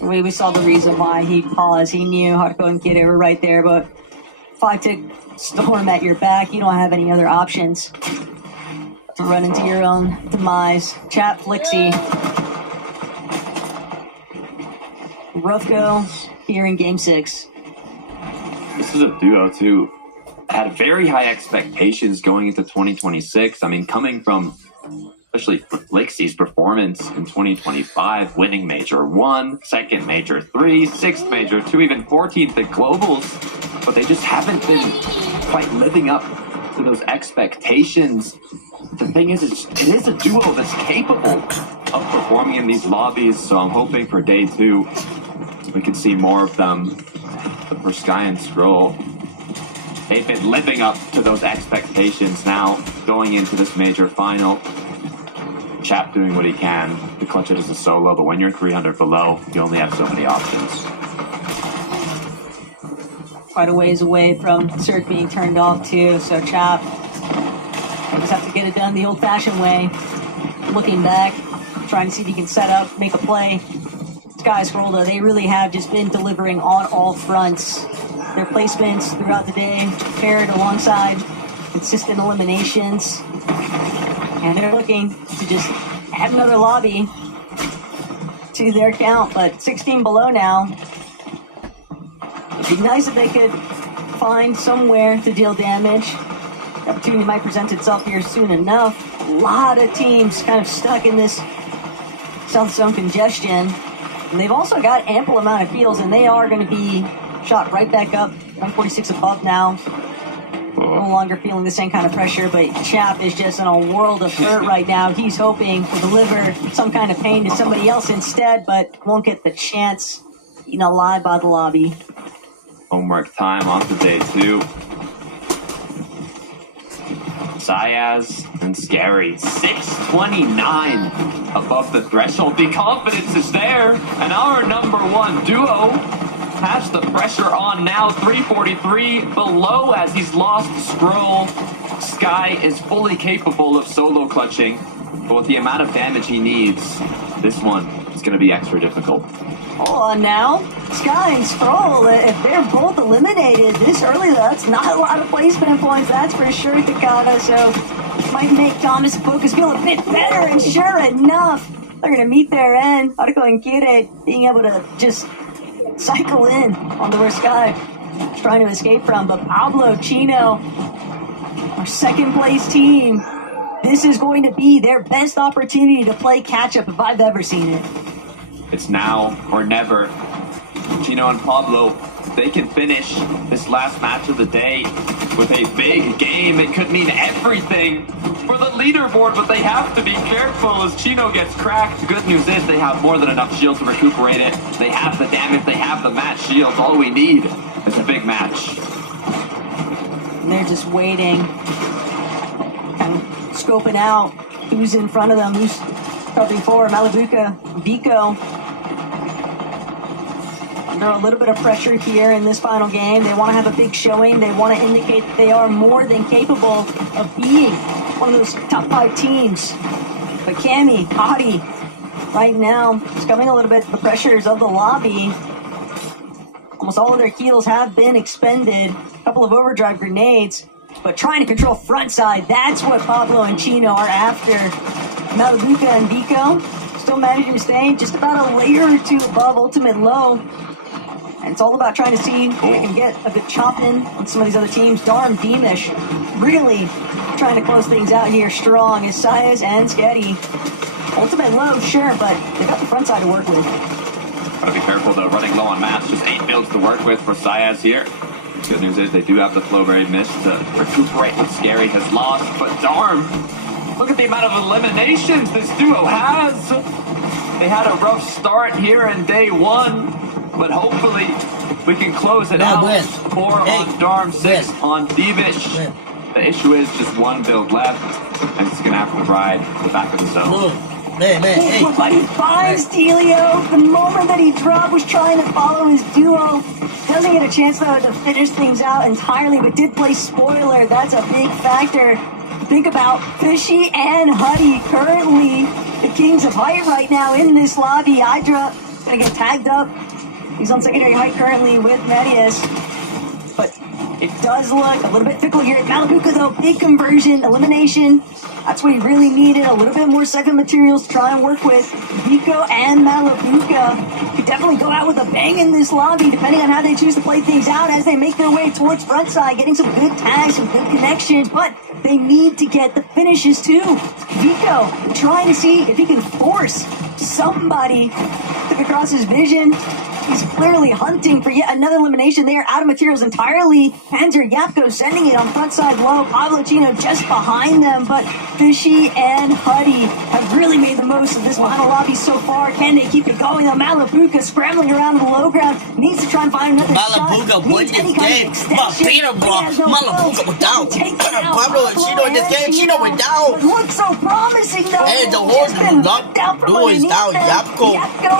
We saw the reason why he paused. He knew how to go and get it right there, but 5-tick storm at your back, you don't have any other options to run into your own demise. Chat Flixie. Rough go here in Game 6. This is a duo, too. Had very high expectations going into 2026. I mean, coming from especially for Flixie's performance in 2025, winning Major 1, second Major 3, sixth Major 2, even 14th at Globals. But they just haven't been quite living up to those expectations. The thing is, it is a duo that's capable of performing in these lobbies, so I'm hoping for day 2 we can see more of them. But for Sky and Scroll, they've been living up to those expectations now, going into this major final. Chap doing what he can to clutch it as a solo, but when you're 300 below, you only have so many options. Quite a ways away from Surge being turned off too, so Chap just have to get it done the old-fashioned way. Looking back, trying to see if he can set up, make a play. Sky Scroll, though, they really have just been delivering on all fronts. Their placements throughout the day, paired alongside consistent eliminations. And they're looking to just add another lobby to their count, but 16 below now. It'd be nice if they could find somewhere to deal damage. The opportunity might present itself here soon enough. A lot of teams kind of stuck in this South Zone congestion. And they've also got ample amount of heals, and they are going to be shot right back up. 146 above now. No longer feeling the same kind of pressure, but Chap is just in a world of hurt right now. He's hoping to deliver some kind of pain to somebody else instead, but won't get the chance. Eaten alive by the lobby. Homework time on to day 2. Sayaz and Scary, 629 above the threshold. The confidence is there, and our number 1 duo has the pressure on now. 343 below as he's lost Scroll. Sky is fully capable of solo clutching, but with the amount of damage he needs, this one is going to be extra difficult. Hold on now. Sky and Scroll, if they're both eliminated this early, that's not a lot of placement points, that's for sure, Takada. So might make Thomas and Focus feel a bit better, and sure enough, they're going to meet their end. Article and Kire being able to just cycle in on the where Sky trying to escape from. But Pablo, Chino, our second place team, this is going to be their best opportunity to play catch-up if I've ever seen it. It's now or never. Chino and Pablo, they can finish this last match of the day with a big game. It could mean everything for the leaderboard, but they have to be careful as Chino gets cracked. The good news is they have more than enough shield to recuperate it. They have the damage, they have the match shields. All we need is a big match. And they're just waiting, kind of scoping out who's in front of them, who's covering for Malabuka, Vico. Under a little bit of pressure here in this final game. They want to have a big showing. They want to indicate that they are more than capable of being one of those top 5 teams. But Cammy, Hottie, right now, it's coming a little bit the pressures of the lobby. Almost all of their heals have been expended. A couple of overdrive grenades, but trying to control front side. That's what Pablo and Chino are after. Malabuka and Vico still managing to stay just about a layer or 2 above ultimate low. And it's all about trying to see if we can get a good chop in on some of these other teams. Darm, Beamish, really trying to close things out here strong as Sayas and Sketty. Ultimate low, sure, but they've got the front side to work with. Gotta be careful though, running low on mass. Just 8 builds to work with for Sayas here. Good news is they do have the Flowberry Mist to recuperate what Scary has lost. But Darm, look at the amount of eliminations this duo has. They had a rough start here in day 1. But hopefully we can close it out. 4 on Darm, 6 on Thievish. The issue is just 1 build left, and it's gonna have to ride the back of the zone. But he finds Delio. The moment that he dropped was trying to follow his duo. Doesn't get a chance though to finish things out entirely, but did play spoiler. That's a big factor. Think about Fishy and Huddy, currently the kings of height right now in this lobby. Hydra gonna get tagged up. He's on secondary height currently with Medius. But It does look a little bit fickle here. Malabuka, though, big conversion, elimination. That's what he really needed. A little bit more second materials to try and work with. Vico and Malabuka could definitely go out with a bang in this lobby, depending on how they choose to play things out as they make their way towards frontside, getting some good tags, some good connections, but they need to get the finishes too. Vico trying to see if he can force somebody to look across his vision. He's clearly hunting for yet another elimination there. Out of materials entirely. Panzer Yapko sending it on front side low. Pablo Chino just behind them. But Fishy and Huddy have really made the most of this final lobby so far. Can they keep it going? Though Malabuka scrambling around the low ground. Needs to try and find another Malabuka shot. won this game. But Peter, bro. Malabuka went down. Pablo and Chino in this game. Chino went down. Looks so promising though. And the horse is down. Yapko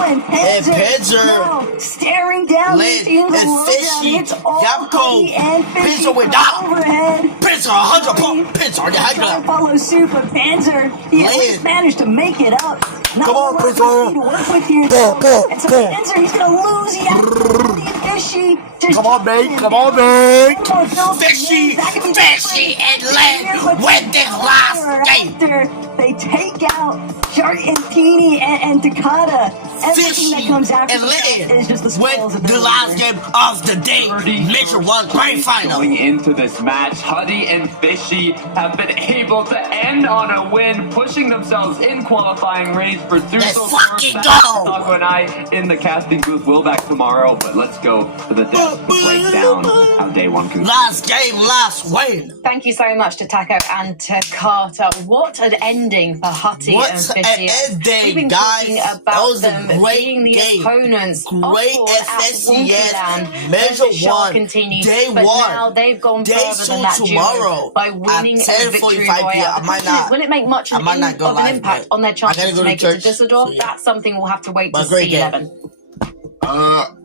and Panzer. Now, staring down Lynn into the and low Fishy, ground. It's all Yapko, Huddy and Fishy Panzer went down. overhead. Panzer 100 pump. Panzer on the high Trying to ground. follow suit, but Panzer, he at Lynn. least managed to make it up. Not Come on, a lot of Panzer. speed to work with here, though. And so Panzer, he's going to lose Yapko. Huddy and Fishy. Just Come on, mate. Come on, mate. one more fill for Fishy, me. That could be Fishy, and Lynn win this last game. after they take out Argentini and Takata. Everything that comes after and that is just the win spoils of the last game of the day. 30 Major One Grand Final. Going into this match, Huddy and Fishy have been able to end on a win, pushing themselves in qualifying range for Let's Thuso. fucking go! Taco and I in the casting booth. We'll back tomorrow, but let's go to the depths to break down how day one can. Last game, last win. Thank you so much to Taco and to Carter. What an ending for Hutty What and an Fishy. ending, We've been guys. talking That about was a them great being the game. opponents. Great off-board at FSCS, Wonderland Measure versus One, Sharkantini. Day But one. now they've gone Day further two than that tomorrow duo by winning at a victory 10:45 royale. p.m. I The might question not- is, will it make much I might not go of an live, impact but on their I gotta chances go to to make it to church, Düsseldorf? so yeah. That's something we'll have to wait But to great see, game. Evan.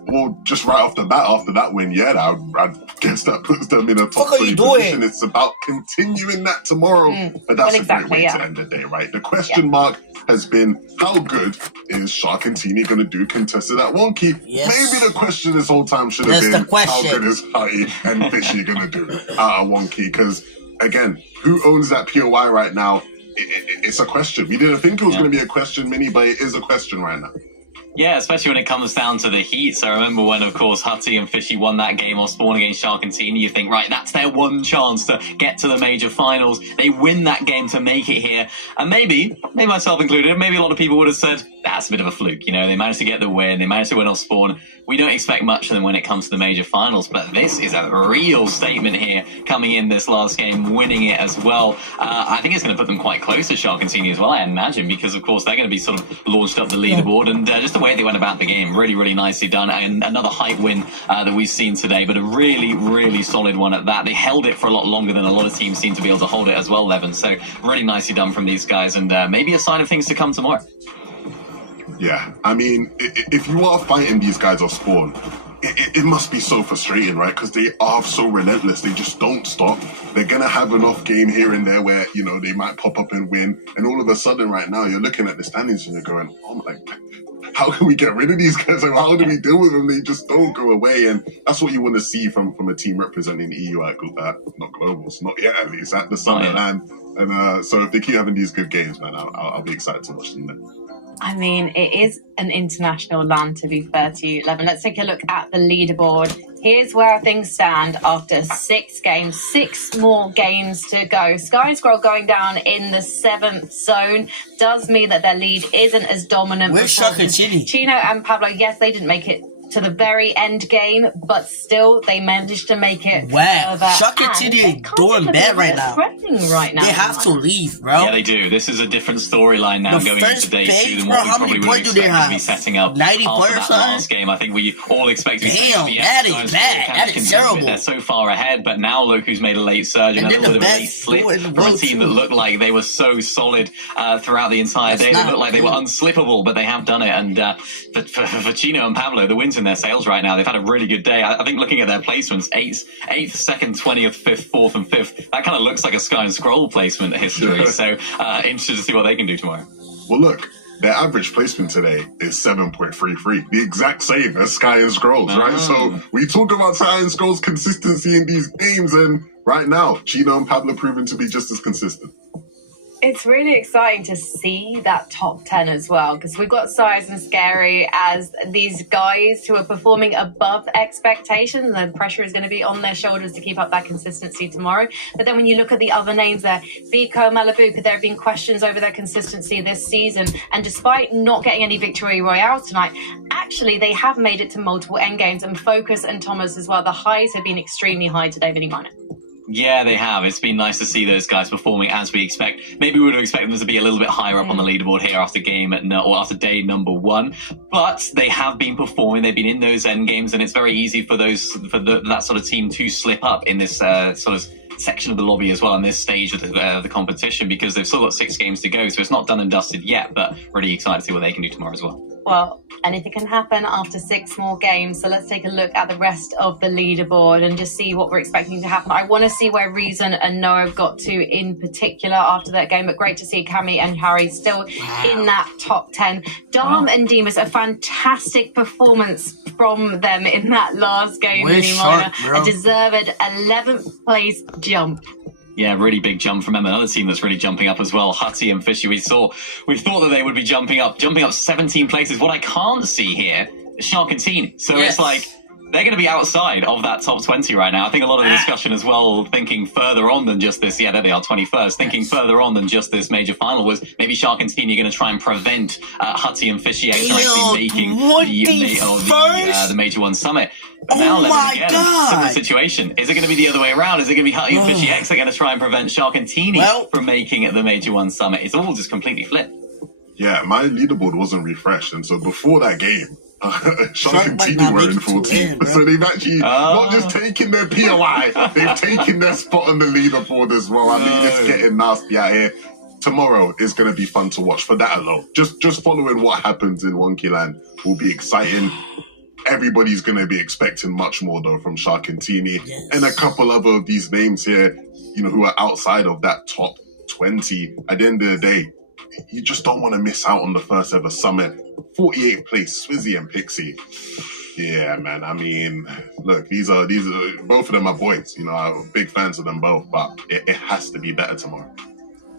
Well, just right off the bat, after that win, yeah, I guess that puts them in a top What are 3 you doing? position. It's about continuing that tomorrow, but that's Well, a great exactly, way yeah. to end the day, right? The question mark has been, how good is Sharkantini going to do contested at Wonky? Yes. Maybe the question this whole time should have That's been, the question. how good is Hutty and Fishy going to do at Wonky? Because, again, who owns that POI right now? It's a question. We didn't think it was going to be a question, Mini, but it is a question right now. Yeah, especially when it comes down to the heats. I remember when, of course, Hutty and Fishy won that game off Spawn against Sharkantini. You think, right, that's their one chance to get to the major finals. They win that game to make it here. And maybe myself included, maybe a lot of people would have said, that's a bit of a fluke. You know, they managed to get the win. They managed to win off Spawn. We don't expect much of them when it comes to the major finals, but this is a real statement here, coming in this last game, winning it as well. I think it's going to put them quite close to Sharkantini as well, I imagine, because, of course, they're going to be sort of launched up the leaderboard, and just the way they went about the game, really, really nicely done, and another hype win that we've seen today, but a really, really solid one at that. They held it for a lot longer than a lot of teams seem to be able to hold it as well, Levin, so really nicely done from these guys, and maybe a sign of things to come tomorrow. Yeah, I mean, if you are fighting these guys off Spawn, it must be so frustrating, right? Because they are so relentless. They just don't stop. They're going to have an off game here and there where, you know, they might pop up and win. And all of a sudden right now, you're looking at the standings and you're going, oh my God, how can we get rid of these guys? Like, how do we deal with them? They just don't go away. And that's what you want to see from a team representing EU at not Globals, not yet at least, at the Sunderland. And so if they keep having these good games, man, I'll be excited to watch them then. I mean, it is an international land, to be fair to you, Levin. Let's take a look at the leaderboard. Here's where things stand after 6 games, 6 more games to go. Sky and Scroll going down in the 7th zone does mean that their lead isn't as dominant. Where's Sharkantini? Chino and Pablo, yes, they didn't make it to the very end game, but still they managed to make it. Wow, further. Sharkantini And is doing they're bad right now. threatening right now. They have to leave, bro. Yeah, they do. This is a different storyline now The going first into day page, 2 than bro, what we how many probably would have points do they expected to be have? setting up 90 after points, that son? last game. I think we all expected Damn, that is bad. That is terrible. They're so far ahead, but now look who's made a late surge and, And a then little the bit of a late best slip four in the for a world, team that too. looked like they were so solid throughout the entire That's day. They not looked like they were good. unslippable, but they have done it. And for Chino and Pablo, the wins in their sails right now. They've had a really good day. I think looking at their placements, 8th, 2nd, 20th, 5th, 4th, and 5th, that kind of looks like a Sky and Scroll placement history. So interested to see what they can do tomorrow. Well, look, their average placement today is 7.33, the exact same as Sky and Scrolls, right? So we talk about Sky and Scrolls consistency in these games, and right now, Chino and Pablo proven to be just as consistent. It's really exciting to see that top 10 as well, because we've got Size and Scary as these guys who are performing above expectations, and the pressure is going to be on their shoulders to keep up that consistency tomorrow. But then when you look at the other names there, Vico, Malibu, there have been questions over their consistency this season, and despite not getting any victory royales tonight, actually they have made it to multiple endgames, and Focus and Thomas as well. The highs have been extremely high today, Vinny Minor. Yeah, they have. It's been nice to see those guys performing as we expect. Maybe we would have expected them to be a little bit higher up on the leaderboard here after after day number 1, but they have been performing. They've been in those end games, and it's very easy for that sort of team to slip up in this sort of section of the lobby as well on this stage of the competition, because they've still got 6 games to go, so it's not done and dusted yet, but really excited to see what they can do tomorrow as well. Well, anything can happen after 6 more games, so let's take a look at the rest of the leaderboard and just see what we're expecting to happen. I want to see where Reason and Noah got to in particular after that game, but great to see Cammy and Harry still in that top 10. Dom and Demas, a fantastic performance from them in that last game. A deserved 11th place jump. Yeah, really big jump from them. Another team that's really jumping up as well. Hutty and Fishy, we thought that they would be jumping up 17 places. What I can't see here is Shark and Teeny. So it's like, they're going to be outside of that top 20 right now. I think a lot of the discussion as well, thinking further on than just this, there they are, 21st, thinking further on than just this major final, was maybe Shark and Teeny are going to try and prevent Hutty and Fishy X from actually making the Major 1 Summit. But now, similar situation. Is it going to be the other way around? Is it going to be Hutty and Fishy X that are going to try and prevent Shark and Teeny from making it the Major 1 Summit? It's all just completely flipped. Yeah, my leaderboard wasn't refreshed, and so before that game, Shark and Teeny were in 14. So they've actually not just taken their POI, they've taken their spot on the leaderboard as well. I mean, it's getting nasty out here. Tomorrow is going to be fun to watch for that alone. Just following what happens in Wonky Land will be exciting. Everybody's going to be expecting much more, though, from Shark and Teeny. And a couple other of these names here, who are outside of that top 20. At the end of the day, you just don't want to miss out on the first ever summit. 48th place, Swizzy and Pixie. Yeah, man. I mean, look, these are both of them are boys. I'm big fans of them both, but it has to be better tomorrow.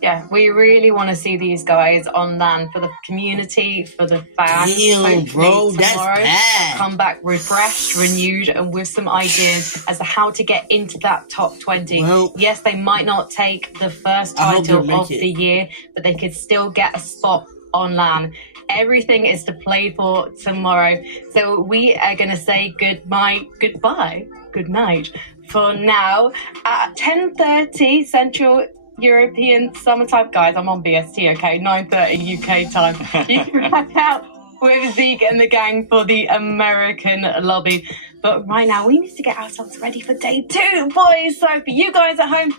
Yeah, we really want to see these guys on land for the community, for the fans. Damn, bro, that's bad. Come back refreshed, renewed, and with some ideas as to how to get into that top 20. Well, yes, they might not take the first title of the year, but they could still get a spot on land. Everything is to play for tomorrow. So we are going to say goodbye good night for now at 10:30 Central European Summertime. Guys, I'm on BST, okay? 9:30 UK time. You can hang out with Zeke and the gang for the American lobby. But right now, we need to get ourselves ready for day 2, boys. So for you guys at home,